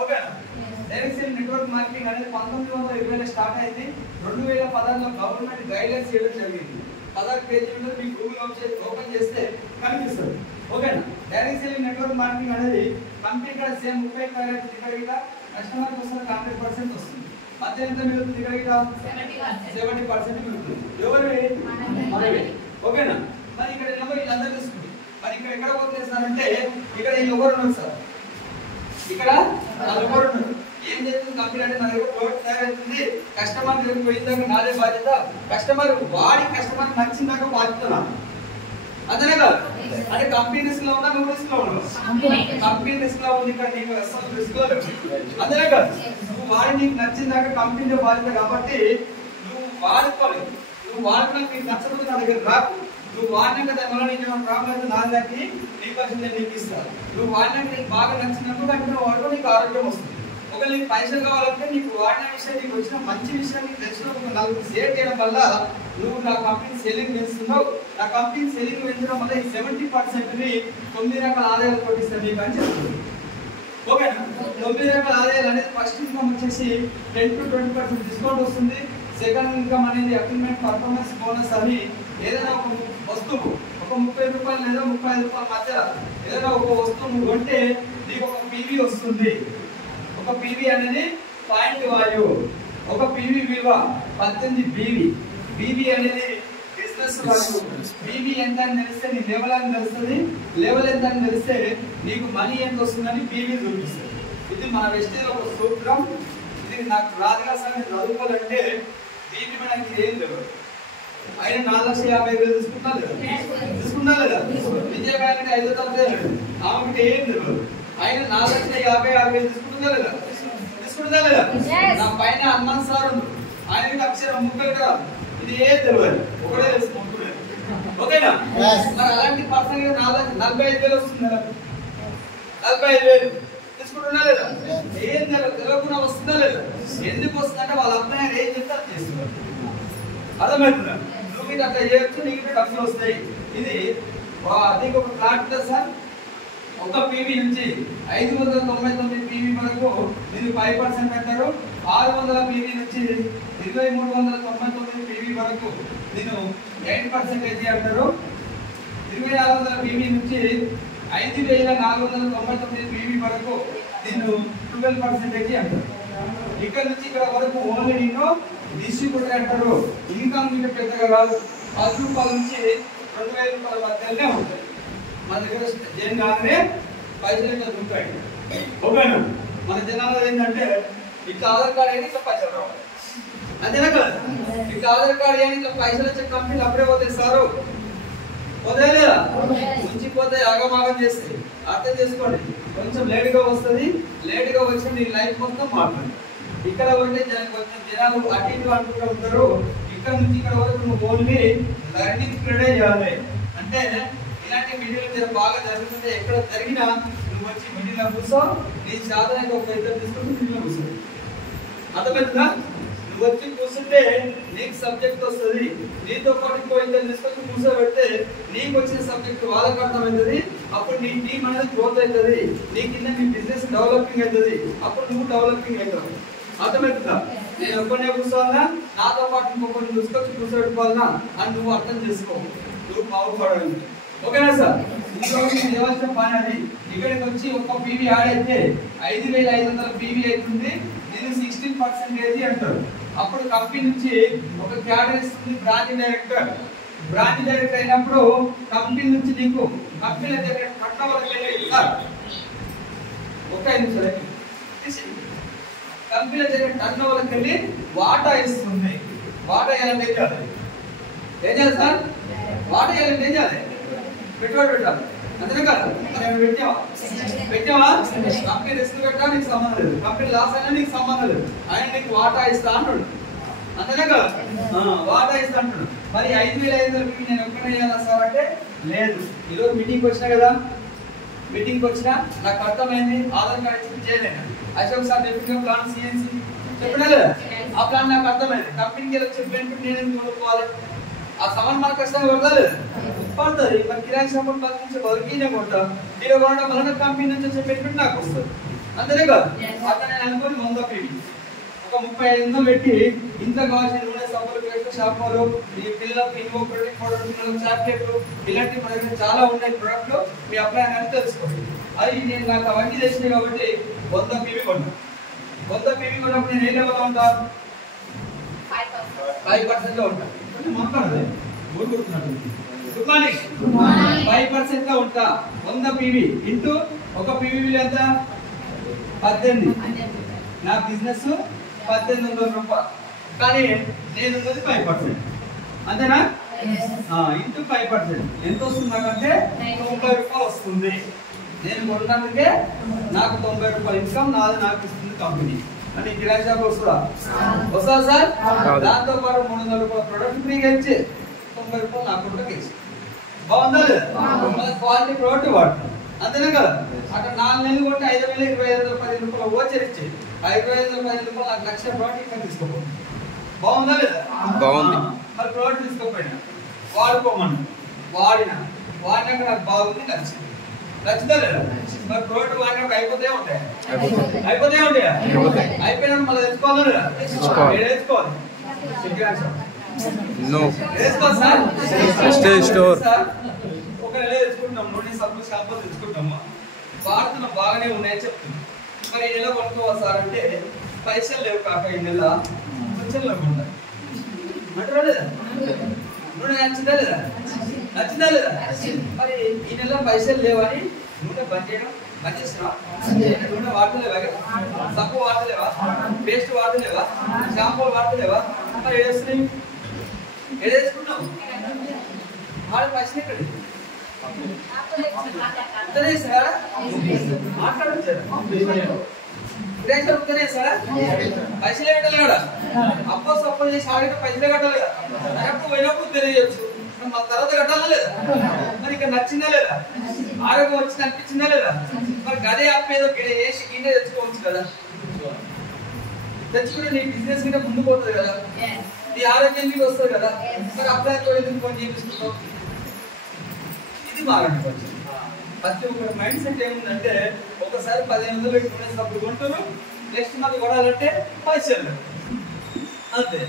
ఓకేనా? డైరెక్ట్ సెల్లింగ్ నెట్వర్క్ మార్కెటింగ్ అనేది 1920లో స్టార్ట్ అయింది. 2016లో గవర్నమెంట్ గైడ్లైన్స్ ఇవ్వడం జరిగింది. 16 పేజీల మీద మీకు గూగుల్ ఓపెన్ చేస్తే కనిపిస్తుంది. ఓకేనా? డైరెక్ట్ సెల్లింగ్ నెట్వర్క్ మార్కెటింగ్ అనేది కంపెనీ కూడా సేమ్ 30 ఇక్కడ కస్టమర్ కోసం 100% వస్తుంది. మధ్య ఎంత మిగులుతుంది? ఇక్కడ 70% మిగులుతుంది. ఎవరు? మనమే. ఓకేనా? మరి ఇక్కడ నెంబర్ వీళ్ళందరూ తీసుకుంది. మరి ఇక్కడ ఎక్కడ పోతుంది సార్ అంటే ఇక్కడ ఈ ఎవరు ఉన్నారు సార్? ఇక్కడ ఎవరు ఉన్నారు? ఏం చేస్తుంది కంపెనీ అంటే నా దగ్గర ప్రోడక్ట్ తయారవుతుంది, కస్టమర్ దగ్గరికి పోయిందాక నాదే బాధ్యత, కస్టమర్ నచ్చిందాక బాధ్యత. అదే కాదు అంటే కంపెనీ రిస్క్ లో ఉన్నా నువ్వు రిస్క్ లో ఉన్నావు. కంపెనీ రిస్క్ లో ఉంది, ఇక్కడ నీకు అసలు రిస్క్ లో లేదు. అదే కాదు నువ్వు వాడి నీకు నచ్చిందాక కంపెనీ బాధ్యత కాబట్టి నువ్వు వాడుకోలేదు. నువ్వు వాడినాక నీకు నచ్చకపోతే నా దగ్గర రాకు. నువ్వు వాడినాక దాని వల్ల నీకు ఏమైనా ప్రాబ్లం అయితే నా దగ్గరికి నీ పర్సెంట్ నేను నీకు ఇస్తాను. నువ్వు వాడినాక నీకు బాగా నచ్చినప్పుడు కంటిన్యూ వాడుకో, నీకు ఆరోగ్యం వస్తుంది. ఒకవేళ నీకు పైసలు కావాలంటే నీకు వాడిన విషయం, నీకు వచ్చిన మంచి విషయం నీకు తెలిసిన ఒక 4 షేర్ చేయడం వల్ల నువ్వు నా కంపెనీ సెల్లింగ్ పెంచుతున్నావు. నా కంపెనీ సెల్లింగ్ పెంచడం వల్ల ఈ 70%ని 9 రకాల ఆదాయాలు కొట్టిస్తాను నీకు అని చెప్తుంది. ఓకేనా? 9 రకాల ఆదాయాలు అనేది ఫస్ట్ ఇన్కమ్ వచ్చేసి 10 to 20% డిస్కౌంట్ వస్తుంది. సెకండ్ ఇన్కమ్ అనేది అగ్రిమెంట్ పర్ఫార్మెన్స్ బోనస్ అని ఏదైనా ఒక వస్తువు ఒక 30 రూపాయలు లేదా 35 రూపాయల మధ్య ఏదైనా ఒక వస్తువు నువ్వు కొంటే నీకు ఒక పీవీ వస్తుంది. ఒక పీవీ అనేది పాయింట్ వాల్యూ. ఒక పీవీ విలువ 18 బీవీ. బీవీ అనేది బిజినెస్ వాల్యూ. బీవీ ఎంత అని తెలిస్తే నీ లెవెల్ అని తెలుస్తుంది. లెవెల్ ఎంత అని తెలిస్తే నీకు మనీ ఎంత వస్తుందని బీవీ చూపిస్తుంది. ఇది మన వెస్టేజ్ ఒక సూత్రం. ఇది నాకు రాదుగా సార్ నేను చదువుకోవాలంటే దీని మీద నాకు ఏం లేదు. ఆయన 4,50,000 తీసుకున్నా లేదా? విజయవాడ 5 తరగతి ఆమెకి ఏం తెలియదు. ఆయన 4,50,000 తీసుకుంటుందా లేదా? నా పైన హనుమాన్ సార్ ఉంది, ఆయనకి అక్షరం ముక్కలు కదా, ఇది ఏం తెలియదు, ఒకటే తెలుసుకుంటున్నాడు. ఓకేనా? మరి అలాంటి పర్సన్ 45,000 వస్తుంది కదా, 45,000 తీసుకుంటున్నా లేదా? ఏం తెలియకుండా వస్తుందా లేదా? ఎందుకు వస్తుందంటే వాళ్ళ అబ్బాయి ఏం చెప్తే అది చేస్తున్నారు. అర్థమవుతుందా? నువ్వు ఇది అట్లా చేయొచ్చు, నీకు డబ్బులు వస్తాయి. ఇది నీకు ఒక ప్లాట్ సార్, ఒక పీవీ నుంచి 599 పీవీ వరకు మీరు 5% అంటారు. 600 పీవీ నుంచి 2399 పీవీ వరకు నేను 8% అంటారు. 2400 పీవీ నుంచి 5499 పీవీ వరకు నేను 12% అంటారు. ఇక్కడ నుంచి ఇక్కడ వరకు ఓన్లీ నేను డిస్ట్రిబ్యూటర్ అంటారు. ఇన్కమ్ మీకు పెద్దగా రాదు. 10 రూపాయల నుంచి 2000 రూపాయల మధ్యలోనే ఉంటాయి. మన దగ్గర జైన్ కాగానే పైసలు ఉంటాయి. ఓకేనా? మన జనాలు ఏంటంటే ఇట్లా ఆధార్ కార్డు అని ఇట్లా పైసలు రావాలి, అంతేనా కదా? ఇట్లా ఆధార్ కార్డు అని ఇట్లా పైసలు వచ్చే కంపెనీలు అప్పుడే పోతాయి సారు, పోతాయి లేదా? ఉంచిపోతే ఆగమాగం చేస్తాయి. అర్థం చేసుకోండి. కొంచెం లేట్గా వస్తుంది. లేట్గా వచ్చి నీ లైఫ్ మొత్తం మారుతుంది. ఇక్కడ ఉంటే కొంచెం జనాలు అటు ఇటు అనుకుంటూ ఉంటారు. ఇక్కడ నుంచి ఇక్కడ వరకు నువ్వు ఓన్లీ లర్నింగ్ పీరియడే చేయాలి. అంటే ఇలాంటి మీటింగ్లు బాగా జరుగుతుంటే ఎక్కడ జరిగినా నువ్వు వచ్చి మీటింగ్లో కూర్చో, నీ సాధనకు ఒక ఇద్దరు తీసుకొని మీటింగ్లో కూర్చో. అర్థమవుతుందా? నువ్వు వచ్చి కూర్చుంటే నీకు సబ్జెక్ట్ వస్తుంది. నీతో పాటు ఇంకో ఇద్దరు తీసుకొని కూర్చోబెడితే నీకు వచ్చిన సబ్జెక్ట్ వాళ్ళకి అర్థమవుతుంది. అప్పుడు నీ టీం అనేది గ్రోత్ అవుతుంది. నీ కింద నీ బిజినెస్ డెవలపింగ్ అవుతుంది. అప్పుడు నువ్వు డెవలపింగ్ అవుతావు. అర్థమవుతుందా? నేను ఒక్కనే కూర్చోవాలన్నా, నాతో పాటు ఇంకొకరిని తీసుకొచ్చి కూర్చోబెట్టుకోవాలన్నా అని నువ్వు అర్థం చేసుకో. నువ్వు బాగుపడాలి. ఓకేనా సార్? చేయవలసిన పని అది. ఇక్కడికి వచ్చి ఒక్క పీవీ యాడ్ అయితే 5,500 పీవీ అవుతుంది. నేను 16% అంటారు. అప్పుడు కంపెనీ నుంచి ఒక క్యాడర్ ఇస్తుంది బ్రాంచ్ డైరెక్టర్. బ్రాంచ్ డైరెక్టర్ అయినప్పుడు కంపెనీ నుంచి నీకు కంపెనీ దగ్గర కట్టవలసి ఒక 5 నిమిషాలు కంపెనీ దగ్గర టర్న్ ఓవర్కి వెళ్ళి వాటా ఇస్తుంది. వాటా వేయాలంటే ఏం చేయాలి? ఏం చేయాలి సార్? వాటా వేయాలంటే ఏం చేయాలి? పెట్టుబడి పెట్టాలి. అంతేనా కదా? పెట్టావా? కంపెనీ రిస్క్ పెట్టా నీకు సంబంధం లేదు. కంపెనీ లాస్ అయినా నీకు సంబంధం లేదు. ఆయన నీకు వాటా ఇస్తా అంటాడు. అంతేనా కదా? వాటా ఇస్తా అంటాడు. మరి 5,500 నేను ఎక్కడ వేయాలా సార్ అంటే లేదు. ఈరోజు మీటింగ్కి వచ్చినా కదా, మీటింగ్కి వచ్చినా నాకు అర్థమైంది. ఆధార్ కార్డు ఇచ్చి చేయలేను. అశోక్ సార్ చెప్పిన ప్లాన్ సిఎన్సి చెప్పినా ఆ ప్లాన్ నాకు అర్థమైంది. కంపెనీకి వచ్చే బెనిఫిట్ నేను ఎందుకు కొనుక్కోవాలి? ఆ సామాన్ మనకు కష్టంగా పడతారు పడుతుంది. మరి కిరాయి షాపులు బతికించే బతికినే కొంటాం. నేను కొనడం వలన కంపెనీ నుంచి వచ్చే బెనిఫిట్ నాకు వస్తుంది. అంతేనే కాదు. అట్లా నేను అనుకోని 100 PV ఒక 35 పెట్టి ఇంత కావాల్సిన నూనె, సబ్బులు, పేస్ట్, షాంపూలు, ఈ పిల్లలకు ఇన్వో ప్రోటీన్ పౌడర్, పిల్లలకు చాక్లెట్లు, ఇలాంటి మన దగ్గర చాలా ఉన్నాయి ప్రొడక్ట్లు. మీ అప్లై అని తెలుసుకోండి. అది నేను నాకు అవన్నీ తెలిసినాయి కాబట్టి 100 PV కొన్నాను. 100 PV కొన్నప్పుడు నేను ఏ లెవెల్లో ఉంటా? 5% లో ఉంటా. Good morning. 5% లో ఉంటా. 100 PV ఇంటూ ఒక PV ఎంత? 18. నా బిజినెస్ 1800 రూపాయలు. కానీ నేను ఉన్నది 5%. అంతేనా? ఇంటూ 5% ఎంత వస్తుంది నాకంటే 90 రూపాయలు వస్తుంది. నేను కొన్నందుకే నాకు 90 రూపాయలు ఇన్కమ్ నాది నాకు ఇస్తుంది కంపెనీ. అని కిరాయి షాప్ వస్తుందా? వస్తుందా సార్? దాంతో పాటు 300 రూపాయల ప్రొడక్ట్ ఫ్రీగా ఇచ్చి 90 రూపాయలు నా అకౌంట్లోకి ఇచ్చి బాగుందా లేదా? మన క్వాలిటీ ప్రోడక్ట్ వాడతాం. అంతేనా కదా? అక్కడ 4 నెలలు కొట్టి 5,000, 25,000, 10 రూపాయలు ఓచర్ ఇచ్చి 5,000, 10 రూపాయలు నాకు లక్ష ప్రోడక్ట్ ఇక్కడ తీసుకోపోయి బాగుందా లేదా? బాగుంది. మరి ప్రోడక్ట్ తీసుకోపోయినా వాడుకోమన్నా వాడినాక నాకు బాగుంది, నచ్చింది. నచ్చుతా లేదా? మరి ప్రోడక్ట్ వాడినాక అయిపోతే ఉంటాయి. అయిపోయినా మళ్ళీ తెచ్చుకోవాలి లేదా? వేసుకోవాలి. ఒక నెల తెచ్చుకుంటాం, నూనె, సబ్బు, షాంపూ తెచ్చుకుంటాము. వాడుతున్న బాగానే ఉన్నాయని చెప్తున్నాం. మరి ఈ నెల కొనుక్కోవాలి సార్ అంటే పైసలు లేవు కాక ఈ నెల కొంచెం లేవు ఉంటాయి అంటారా లేదా? నూనె నచ్చిందా లేదా? మరి ఈ నెల పైసలు లేవని నూనె బంద్ చేసినా? నూనె వాడతలేవా? సబ్బు వాడతలేవా? పేస్ట్ వాడతలేవా? షాంపూలు వాడతలేవా? మరి ఏదేసుకున్నావు? వాడి పైసలు ఎక్కడ? పైసలే కట్టలేడా? అప్పో సప్పో చేసి ఆడితే పైసలే కట్టాలి కదా? పోయినప్పుడు తెలియచ్చు. మా తర్వాత కట్టాలా లేదా? మరి ఇక్కడ నచ్చిందా లేదా? ఆరోగ్యం వచ్చింది అనిపించిందా లేదా? మరి గదే అప్పేదో వేసి గిన్నె తెచ్చుకోవచ్చు కదా. తెచ్చుకుంటే నీ బిజినెస్ కింద ముందు పోతుంది కదా, నీ ఆరోగ్యం మీద వస్తుంది కదా. మరి అప్లై ఎందుకు ఫోన్ చేపిస్తున్నావు? ఇది మారండి. ప్రతి ఒక్కరి మైండ్ సెట్ ఏముందంటే ఒకసారి 1500 పెట్టి నూనె సబ్బులు కొంటారు, నెక్స్ట్ మంత్ కొనాలంటే పైసలు లేవు. అంతే.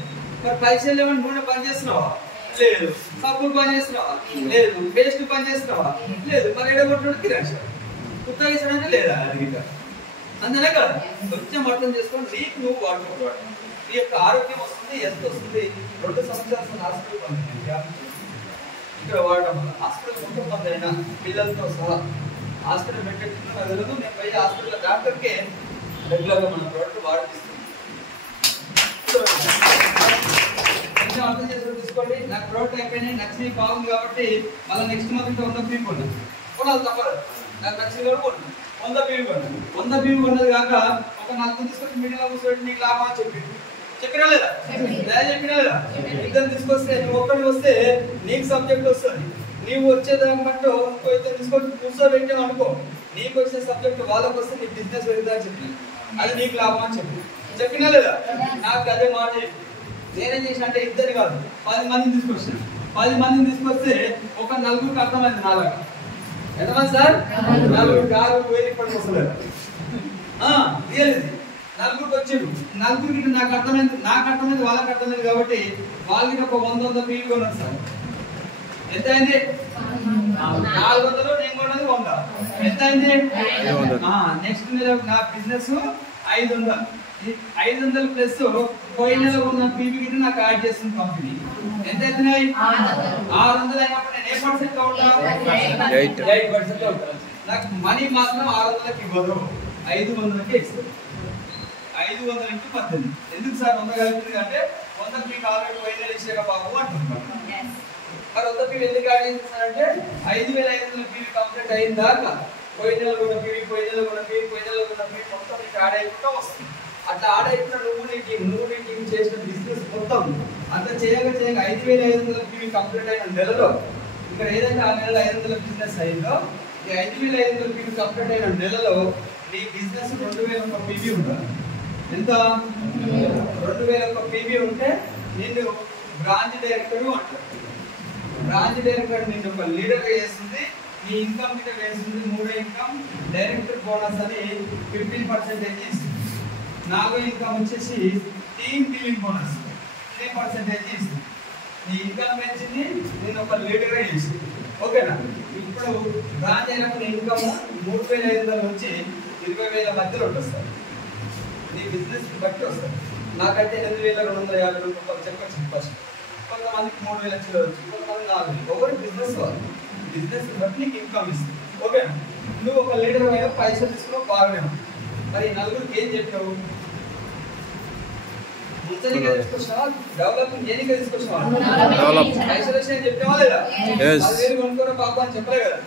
మరి పైసలు లేవని నూనె పని చేస్తున్నావా? లేదు. సబ్బులు పని చేస్తున్నావా? లేదు. పేస్ట్ పని చేస్తున్నావా? లేదు. మరి ఎడగొట్టు కిరాయి ఉత్తరించడానికి లేదా? అది అందునే కదా. కొంచెం అర్థం చేసుకొని నీకు నువ్వు వాడుకోవాలి. నీ యొక్క ఆరోగ్యం వస్తుంది, ఎంత వస్తుంది. 2 సంవత్సరాలు హాస్పిటల్ పంపించాను. ఇక్కడ వాడడం వల్ల హాస్పిటల్ మొత్తం మంది అయినా పిల్లలతో సహా హాస్పిటల్ పెట్టేట్టుకున్న నగదు. నేను పోయి హాస్పిటల్ డాక్టర్కే రెగ్యులర్గా మన ప్రోడక్ట్ వాడిపిస్తున్నాను. కొంచెం అర్థం చేసుకొని తీసుకోండి. నాకు ప్రోడక్ట్ అయిపోయినాయి, నచ్చి బాగుంది కాబట్టి మళ్ళీ నెక్స్ట్ మంత్ 100 PV కొనాలి తప్పదు. నాకు నచ్చింది కూడా కొన్నాను. 100 PV కొన్నాను. 100 PV కొన్నది కాక ఒక 4 తీసుకొచ్చి మీడియంలో కూర్చోబెట్టి నీకు లాభం అని చెప్పినా లేదా? చెప్పినా లేదా? ఇద్దరు తీసుకొస్తే నువ్వు ఒక్కడికి వస్తే నీకు సబ్జెక్ట్ వస్తుంది. నీవు వచ్చేదాన్ని బట్టి ఇంకో ఇద్దరు తీసుకొచ్చి కూర్చోబెట్టావు అనుకో, నీకు వచ్చే సబ్జెక్ట్ వాళ్ళకి వస్తే నీ బిజినెస్ పెరుగుతా అని చెప్పి అది నీకు లాభం అని చెప్పినా లేదా? నాకు అదే మాట నేనేం చేసిన అంటే ఇద్దరు కాదు 10 మందిని తీసుకొచ్చాను. 10 మందిని తీసుకొస్తే ఒక 4గురికి అర్థమైంది. నాలుగు ఎంతమంది సార్? 4 కాదు పోయి ఇప్పటికి వస్తలేదు. రియల్ ఇది 4గురికి వచ్చాడు. 4గురికి నాకు అర్థమైంది వాళ్ళకి అర్థమైంది కాబట్టి వాళ్ళకి ఒక 100 PV కొన్నాను సార్. ఎంత అయింది? 400. నేను కొన్నది 100. ఎంత అయింది? నెక్స్ట్ నెల నా బిజినెస్ 500. 500 ప్లస్ పోయిన నెల ఉన్న PV కింద నాకు యాడ్ చేస్తుంది కంపెనీ. ఎంత అవుతున్నాయి? 600 అయినప్పుడు నేను ఏ పర్సెంట్ లో ఉంటా? 8% లో ఉంటా. నాకు మనీ మాత్రం 600కి ఇవ్వదు, 500కే ఇస్తుంది. 500 ఇంటూ 18. ఎందుకు సార్ 100 కలుగుతుంది అంటే 100 మీకు ఆల్రెడీ పోయిన నెల ఇచ్చాక బాబు అంటున్నాను. మరి 100 PV ఎందుకు యాడ్ చేస్తున్నారంటే 5500 PV కంప్లీట్ అయిన దాకా పోయిన నెల కూడా PV, పోయిన నెల కూడా PV, పోయిన నెల కూడా PV మొత్తం మీకు యాడ్ అయిపోతా వస్తుంది. అట్లా యాడ్ అయిపోయిన నువ్వు నీ టీం చేసిన బిజినెస్ మొత్తం అంత చేయగా 5500 PV కంప్లీట్ అయిన నెలలో ఇక్కడ ఏదైతే ఆ నెలలో 500 బిజినెస్ అయిందో ఈ 5500 PV కంప్లీట్ అయిన నెలలో నీ బిజినెస్ 2001 PV ఉండాలి. ఎంత 2000 ఒక పీబీ ఉంటే నిన్ను బ్రాంచ్ డైరెక్టర్ అంటారు. బ్రాంచ్ డైరెక్టర్ నిన్ను ఒక లీడర్ చేస్తుంది, నీ ఇన్కమ్ కింద వేస్తుంది 3 ఇన్కమ్ డైరెక్టర్ బోనస్ అని 15% ఇస్తుంది. 4 ఇన్కమ్ వచ్చేసి టీమ్ బిల్లింగ్ బోనస్ 3% ఇస్తుంది. నీ ఇన్కమ్ పెంచింది, నేను ఒక లీడర్ చేసింది. ఓకేనా? ఇప్పుడు బ్రాంచ్ అయినప్పుడు ఇన్కమ్ 3500 నుంచి 20000 మధ్యలో వస్తుంది. నీ బిజినెస్ బట్టి వస్తుంది. నాకైతే 8250 రూపాయలు చెప్పచ్చు ఫస్ట్. కొంతమందికి 3000 చిల్లవచ్చు, కొంతమంది 4000. ఎవరి బిజినెస్ వాళ్ళు బిజినెస్ బట్టి నీకు ఇన్కమ్ ఇస్తుంది. ఓకేనా? నువ్వు ఒక లీడర్ అయినా పైసలు తీసుకున్నావు బాగానే. మరి నలుగురికి ఏం చెప్పావు? ముంచనికే తీసుకొచ్చినావా? డెవలప్మెంట్ దేనికే తీసుకొచ్చినావా? పైసలు వచ్చాయని చెప్పావా లేదా? 10,000 కొనుక్కోరా బాబు అని చెప్పలే కదా?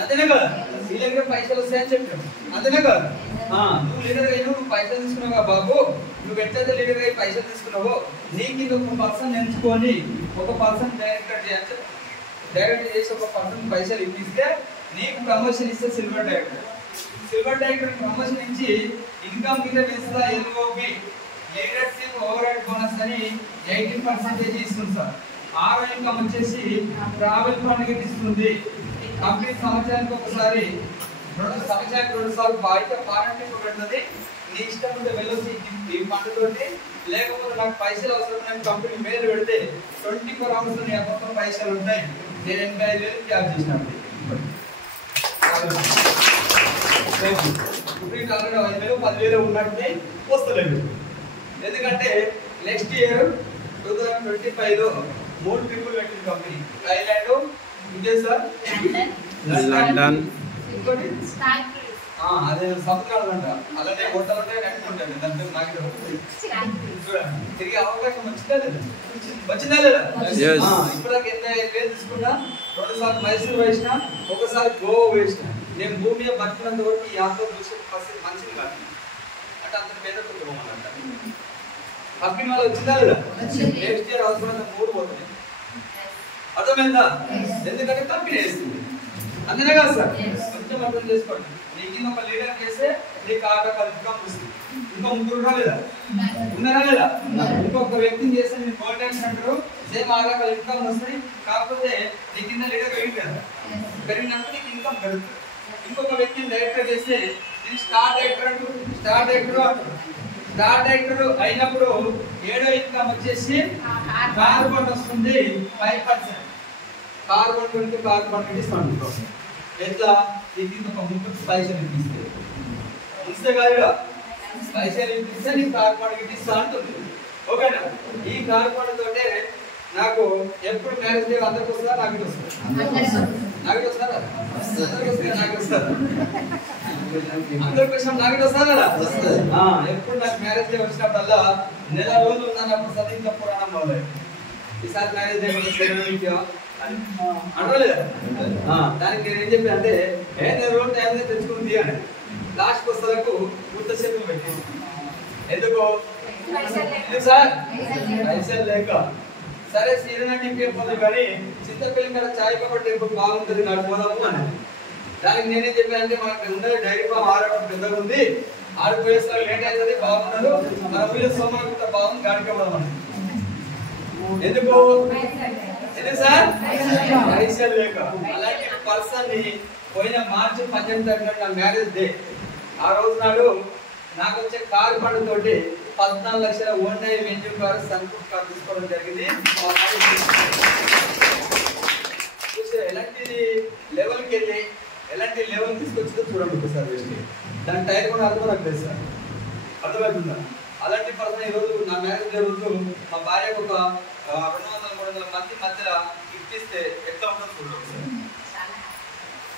అంతేనే కదా? నీ దగ్గర పైసలు వస్తాయని చెప్పావు, అంతేనే కదా? నువ్వు లీడర్ అయినా నువ్వు పైసలు తీసుకున్నావు బాబు. నువ్వు ఎట్లయితే లీడర్ అయ్యి పైసలు తీసుకున్నావో నీకు ఒక పర్సన్ ఎంచుకొని ఒక పర్సన్ డైరెక్టర్ చేయొచ్చు. డైరెక్టర్ చేసి ఒక పర్సన్ పైసలు ఇప్పిస్తే నీకు ప్రమోషన్ ఇస్తే silver director. Silver director promotion ఇచ్చి ఇన్కమ్ కింద వేస్తా LOB leadership over head bonus అని 18% ఇస్తుంది సార్. 6 ఇన్కమ్ వచ్చేసి ట్రావెల్ ఫండ్ కి ఇస్తుంది. కంపెనీ సంవత్సరానికి ఒకసారి 2 సార్లు బయట పార్ట్నర్షిప్ పెడుతుంది. నీ ఇష్టం ఉంటే వెళ్ళొచ్చి ఈ ఫండ్ తోటి, లేకపోతే నాకు పైసలు అవసరం నేను కంపెనీ మేలు పెడితే 24 hours నీ అకౌంట్లో పైసలు ఉంటాయి. నేను 85,000 జాబ్ చేసినాను. ఇప్పుడు 5,000 10,000 ఉన్నట్టే వస్తలేదు. ఎందుకంటే నెక్స్ట్ ఇయర్ 2025లో 3 ట్రిపుల్ పెట్టింది కంపెనీ. థాయిలాండ్, ఇంకే సార్ లండన్, ఇంకోటి అదే సముద్రాలు అంట. అలానే హోటల్ ఉంటాయి దాంట్లో నాకు తిరిగే అవకాశం వచ్చిందా లేదా? వచ్చిందా లేదా? ఇప్పుడు దాకా 85,000 తీసుకున్నా, 2 సార్లు మైసూరు వేసిన, ఒకసారి గోవా వేసిన. నేను భూమి మీద బతికినంత వరకు ఈ యాత్ర చూసే పరిస్థితి మంచిది కాదు అంటే అంత పేద కుటుంబం కంపెనీ వాళ్ళు వచ్చిందా లేదా? నెక్స్ట్ ఇయర్ అవసరమైన 3 పోతుంది. అర్థమైందా? ఎందుకంటే కంపెనీ వేస్తుంది. అంతేనే కదా సార్? కొంచెం అర్థం చేసుకోండి. నీకు ఒక లీడర్ చేస్తే నీకు ఇన్కమ్ వస్తుంది. ఇంకో 3 రాలేదా? ఉన్నారా లేదా? ఇంకొక వ్యక్తిని చేస్తే నేను గోల్డెన్ అంటారు, సేమ్ 6 ఇన్కమ్ వస్తుంది. కాకపోతే నీ కింద లీడర్ పెరిగింది కదా, పెరిగినప్పుడు నీకు ఇన్కమ్ పెరుగుతుంది. ఇంకొక వ్యక్తిని డైరెక్టర్ చేస్తే నేను స్టార్ డైరెక్టర్ అంటారు. స్టార్ డైరెక్టర్ అయినప్పుడు 7వ ఇన్కమ్ వచ్చేసి కార్బన్ వస్తుంది 5%. కార్బన్ ఇస్తాను. ఎట్లా? నీకు ఒక 30 పైసలు ఇస్తే కాదుగా, పైసలు ఇప్పిస్తే నీకు కార్బన్ ఇస్తా అంటుంది. ఓకేనా? ఈ కార్బన్ తోటే నాకు ఎప్పుడు మ్యారేజ్ డే అందరికి వస్తుందా? నాకు వస్తుంది. నాకు వస్తారా? నాకు వస్తారు. అందరికి వచ్చిన నాకు వస్తారా? ఎప్పుడు నాకు మ్యారేజ్ డే వచ్చినప్పుడల్లా నెల రోజులు ఉన్నప్పుడు సతీంద్ర పురాణం మొదలై ఈసారి మ్యారేజ్ డే అంటలేదా? దానికి నేను ఏం చెప్పి అంటే నెల రోజులు టైం తెచ్చుకుంది అని లాస్ట్ పుస్తలకు గుర్తసేపు పెట్టేసి. ఎందుకు సార్? పైసలు లేక. సరే సీరనా టింపే పోదు కానీ చింతపల్లి మీద చాయ్ కాబట్టి ఎప్పుడు బాగుంటుంది నడిపోదాము అని. దానికి నేనేం చెప్పానంటే మనకు ఉన్నది డైరీ ఫామ్ 6 పెద్దగా ఉంది, 6 పోయేసరికి లేట్ అవుతుంది, బాగున్నారు మన ఊళ్ళో సోమవారం బాగుంది గాడికి పోదామని. ఎందుకు సార్? పైసలు లేక. అలాంటి పర్సన్ ని పోయిన మార్చి 18 నా మ్యారేజ్ డే ఆ రోజు నాడు నాకు వచ్చే కారు పండు తోటి 14 లక్షల ఓన్లై వెంజూ కారు సన్రూఫ్ కారు తీసుకోవడం జరిగింది. ఎలాంటి లెవెల్కి వెళ్ళి ఎలాంటి లెవెల్ తీసుకొచ్చిందో చూడండి ఒకసారి వేసి. దాని టైర్ కూడా అర్థం నాకు లేదు సార్. అర్థమవుతుందా? అలాంటి పర్సన్ ఈరోజు నా మ్యారేజ్ డే రోజు మా భార్యకు ఒక 200-300 మంది మధ్యలో ఇప్పిస్తే ఎట్లా ఉంటుందో చూడండి.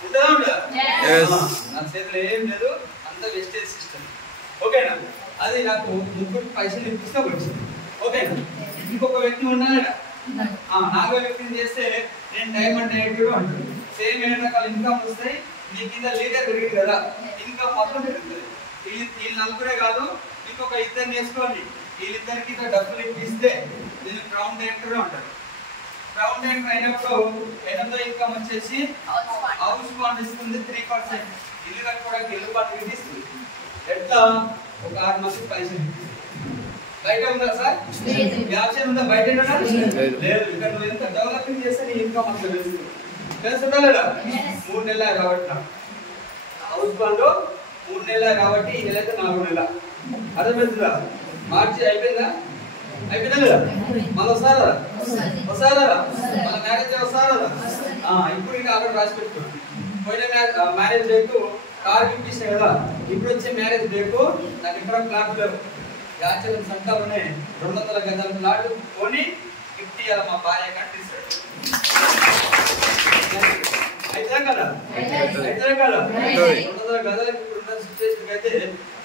ఉంటుందా ఉండదా? నా చేతిలో ఏం లేదు, అంత వెస్టేజ్ సిస్టమ్. ఓకేనా? అది నాకు 3 పైసలు ఇప్పిస్తే వచ్చింది. ఓకేనా? ఇంకొక వ్యక్తి ఉండాలి. 4వ వ్యక్తిని చేస్తే నేను డైమండ్ డైరెక్టర్ అంటారు. సేమ్ 7 రకాల ఇన్కమ్ వస్తాయి. నీ కింద లీడర్ పెరిగింది కదా, ఇన్కమ్ మొత్తం పెరుగుతుంది. వీళ్ళు నలుగురే కాదు, ఇంకొక 2 వేసుకోండి. వీళ్ళిద్దరికి డబ్బులు ఇప్పిస్తే దీన్ని క్రౌన్ డైరెక్టర్ అంటారు. క్రౌన్ డైరెక్టర్ అయినప్పుడు 8వ ఇన్కమ్ వచ్చేసి హౌస్ బాండ్ ఇస్తుంది 3%. ఇల్లు కట్టుకోవడానికి ఇల్లు బాండ్ ఇస్తుంది. ఎట్లా? ఒక 6 మంది పైసలు ఇస్తుంది. బయట ఉందా సార్? ఈ ఆప్షన్ ఉందా బయట? లేదు. ఇక్కడ నువ్వు ఎంత డెవలపింగ్ చేస్తే నీ ఇన్కమ్ అంత తెలుస్తుందా లేదా? 3 నెలలు కాబట్టి హౌస్ ఫండ్ 3 నెలలు కాబట్టి ఈ నెల అయితే 4 నెలలు. అర్థమవుతుందా? మార్చి అయిపోయిందా? అయిపోయిందా లేదా? మళ్ళీ వస్తారా? మళ్ళీ మ్యారేజ్ వస్తారా? ఇప్పుడు ఇంకా అక్కడ రాసి పెట్టుకోండి. పోయిన మ్యారేజ్ డేకు కార్ ఇప్పిస్తాయి కదా, ఇప్పుడు వచ్చే మ్యారేజ్ డేకు నాకు ఇక్కడ ప్లాట్ లేవు. యాక్చువల్ సంఖ్యలోనే 200 గజాల ప్లాట్ కొని గిఫ్ట్ ఇవ్వాలి మా భార్య కట్టిస్తాడు. అయితే కదా 200 గజాలకి ఇప్పుడున్న సిచ్యువేషన్ అయితే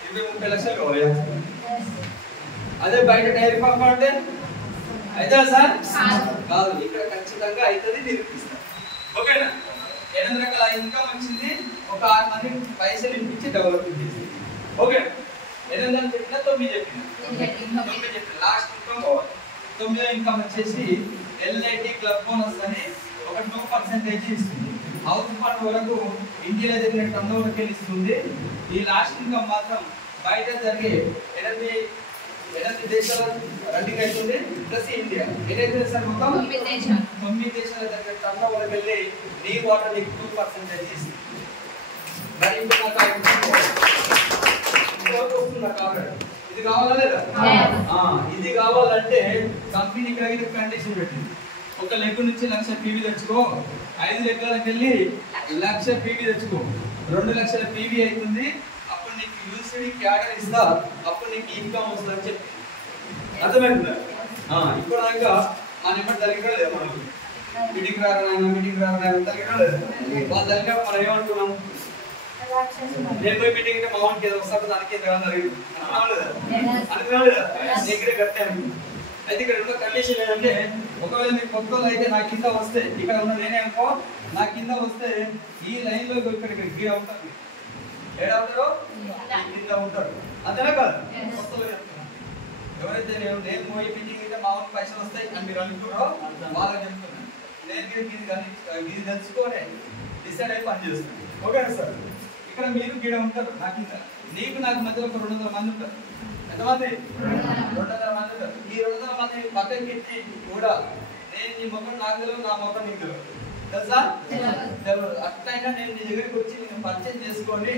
20-30 లక్షలు కావాలి. అదే బయట డైరీ ఫామ్ అంటే అయితే సార్ కాదు, ఇక్కడ ఖచ్చితంగా అవుతుంది, నిరూపిస్తారు. ఓకేనా? 8 రకాల ఇన్కమ్ వచ్చింది, ఒక 6 మంది పైసలు ఇప్పించి డెవలప్మెంట్ చేసి. ఓకే, 800 చెప్పిన 9 చెప్పిన లాస్ట్ ఇన్కమ్ 9 ఇన్కమ్ వచ్చేసి ఎల్ఐటి క్లబ్ బోనస్ అని ఒక 2% ఇస్తుంది. హౌస్ ఫండ్ వరకు ఇండియాలో జరిగిన టర్న్ ఓవర్కి ఇస్తుంది. ఈ లాస్ట్ ఇన్కమ్ మాత్రం బయట జరిగే 8 దేశాల రన్నింగ్ అవుతుంది, ప్లస్ ఇండియా. ఏదైతే సార్ మొత్తం 9 దేశాల దగ్గర టర్న్ ఓవర్కి వెళ్ళి నీ వాటర్ నీకు 2% ఇస్తుంది. మరి ఇప్పుడు నాకు ఇది కావాలా లేదా? ఇది కావాలంటే కంపెనీ కండిషన్ పెట్టింది. ఒక లెగ్ నుంచి 1,00,000 పీవీ తెచ్చుకో, 5 లెగ్లకు వెళ్ళి 1,00,000 పీవీ తెచ్చుకో, 2 లక్షల పీవీ అవుతుంది. అప్పుడు నీకు యూనివర్సిటీ క్యాడర్ ఇస్తా, అప్పుడు నీకు ఇన్కమ్ వస్తుంది అని చెప్పి. అర్థమవుతుందా? ఇప్పుడు దాకా మన ఎప్పుడు జరిగినా లేదు, మనకు మీటింగ్ రాగానే జరిగినా లేదు. వాళ్ళు జరిగిన మనం ఏమంటున్నాం, నేను పోయి మీటింగ్ అంటే మా వానికి ఏదో వస్తాడు, దానికి ఏదో జరిగింది అనుకున్నా లేదా? దగ్గరే కట్టాను. అయితే ఇక్కడ ఉన్న కండిషన్ ఏంటంటే, ఒకవేళ మీరు కొత్త అయితే నా కింద వస్తే, ఇక్కడ ఉన్న నేనే అనుకో, నా కింద వస్తే ఈ లైన్ లో ఇక్కడ గీ అవుతారు, ఏడవుతారు కింద ఉంటారు. అంతేనా కాదు? ఎవరైతే నేను పోయి మీటింగ్ అయితే మా ఊరికి పైసలు వస్తాయి అని మీరు అనుకున్నారో వాళ్ళని చెప్తున్నాను. నేను ఇది తెలుసుకొని డిసైడ్ అయి పని చేస్తాను. ఓకేనా సార్? ఇక్కడ మీరు గీడ ఉంటారు నా కింద, నీకు నాకు మధ్యలో ఒక 200 మంది ఉంటారు. ఎంతమంది? 200 మంది ఉంటారు. ఈ 200 మంది పక్కకి ఎత్తి కూడా నేను నీ మొక్కలు నాకు తెలియదు, నా మొక్కలు నీకు తెలియదు, తెలుసా? అట్లయినా నేను నీ దగ్గరికి వచ్చి నేను పర్చేజ్ చేసుకొని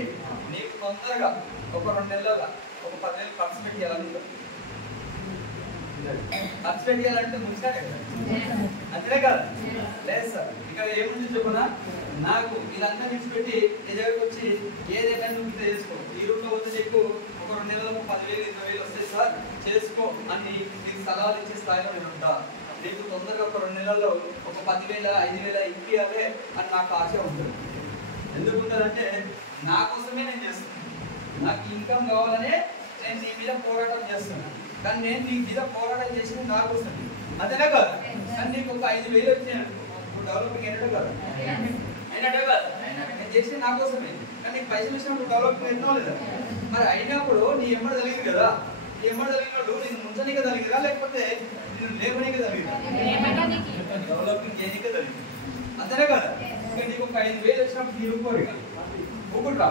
నీకు తొందరగా ఒక 2 నెలల ఒక 10,000 ఖర్చు పెట్టాలని. ఖర్చు పెట్టాలంటే ముంచాడే అంతేనే కదా? లేదు సార్, ఇక్కడ ఏముంది చెప్పునా, నాకు ఇదంతా విడిచిపెట్టి నీ దగ్గరికి వచ్చి ఏదైనా నువ్వు చేసుకో, ఈ రూట్లో వద్ద నీకు ఒక 2 నెలలకు 10,000 20,000 వస్తాయి సార్, చేసుకో అని నీకు సలహాలు ఇచ్చే స్థాయిలో నేను ఉంటా. నీకు తొందరగా ఒక 2 నెలల్లో ఒక 10,000 5,000 ఇప్పియాలి అని నాకు ఆశ ఉంటుంది. ఎందుకుంటుందంటే నా కోసమే నేను చేస్తున్నాను, నాకు ఇన్కమ్ కావాలనే నేను నీ మీద పోరాటం చేస్తున్నాను. కానీ నేను నీ మీద పోరాటం చేసింది నా కోసం, అంతేనా కదా? కానీ నీకు ఒక 5,000 వచ్చాను, నువ్వు డెవలపింగ్ అయినట్టు కదా? అయినట్టు కదా? నేను చేసింది నా కోసమే. కానీ నీకు పైసలు ఇచ్చినప్పుడు డెవలపింగ్ అయినా లేదా? మరి అయినప్పుడు నీ ఎమ్మడి కలిగింది కదా, నీ ఎమ్మడి కలిగినప్పుడు నేను ముంచనీకే కలిగిరా, లేకపోతే నేను లేపనీకే కలిగిరా? డెవలపింగ్ చేయనీకే కలిగింది, అంతేనా కదా? ఇంకా నీకు ఒక 5,000 వచ్చినప్పుడు నీ ఇరుక్కోరు, ఇక ఊకుంటా.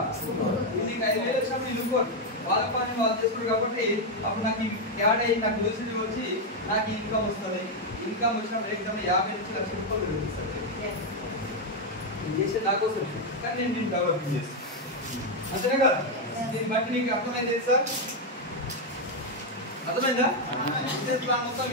నీకు 5,000 వచ్చినప్పుడు నీ ఇరుక్కోరు, వాళ్ళ పని వాళ్ళు చేస్తారు. కాబట్టి అప్పుడు నాకు యాడ్ అయ్యి నాకు యూనివర్సిటీ వచ్చి నాకు ఇన్కమ్ వస్తుంది. ఇన్కమ్ వచ్చినప్పుడు ఎగ్జామ్ 50 నుంచి 1,00,000 రూపాయలు పెరుగుతుంది. నేను చేసేది నా కోసం, కానీ నేను డెవలపింగ్ చేస్తాను, అంతేనా కదా? దీన్ని బట్టి నీకు అర్థమైంది సార్? అర్థమైందా? మొత్తం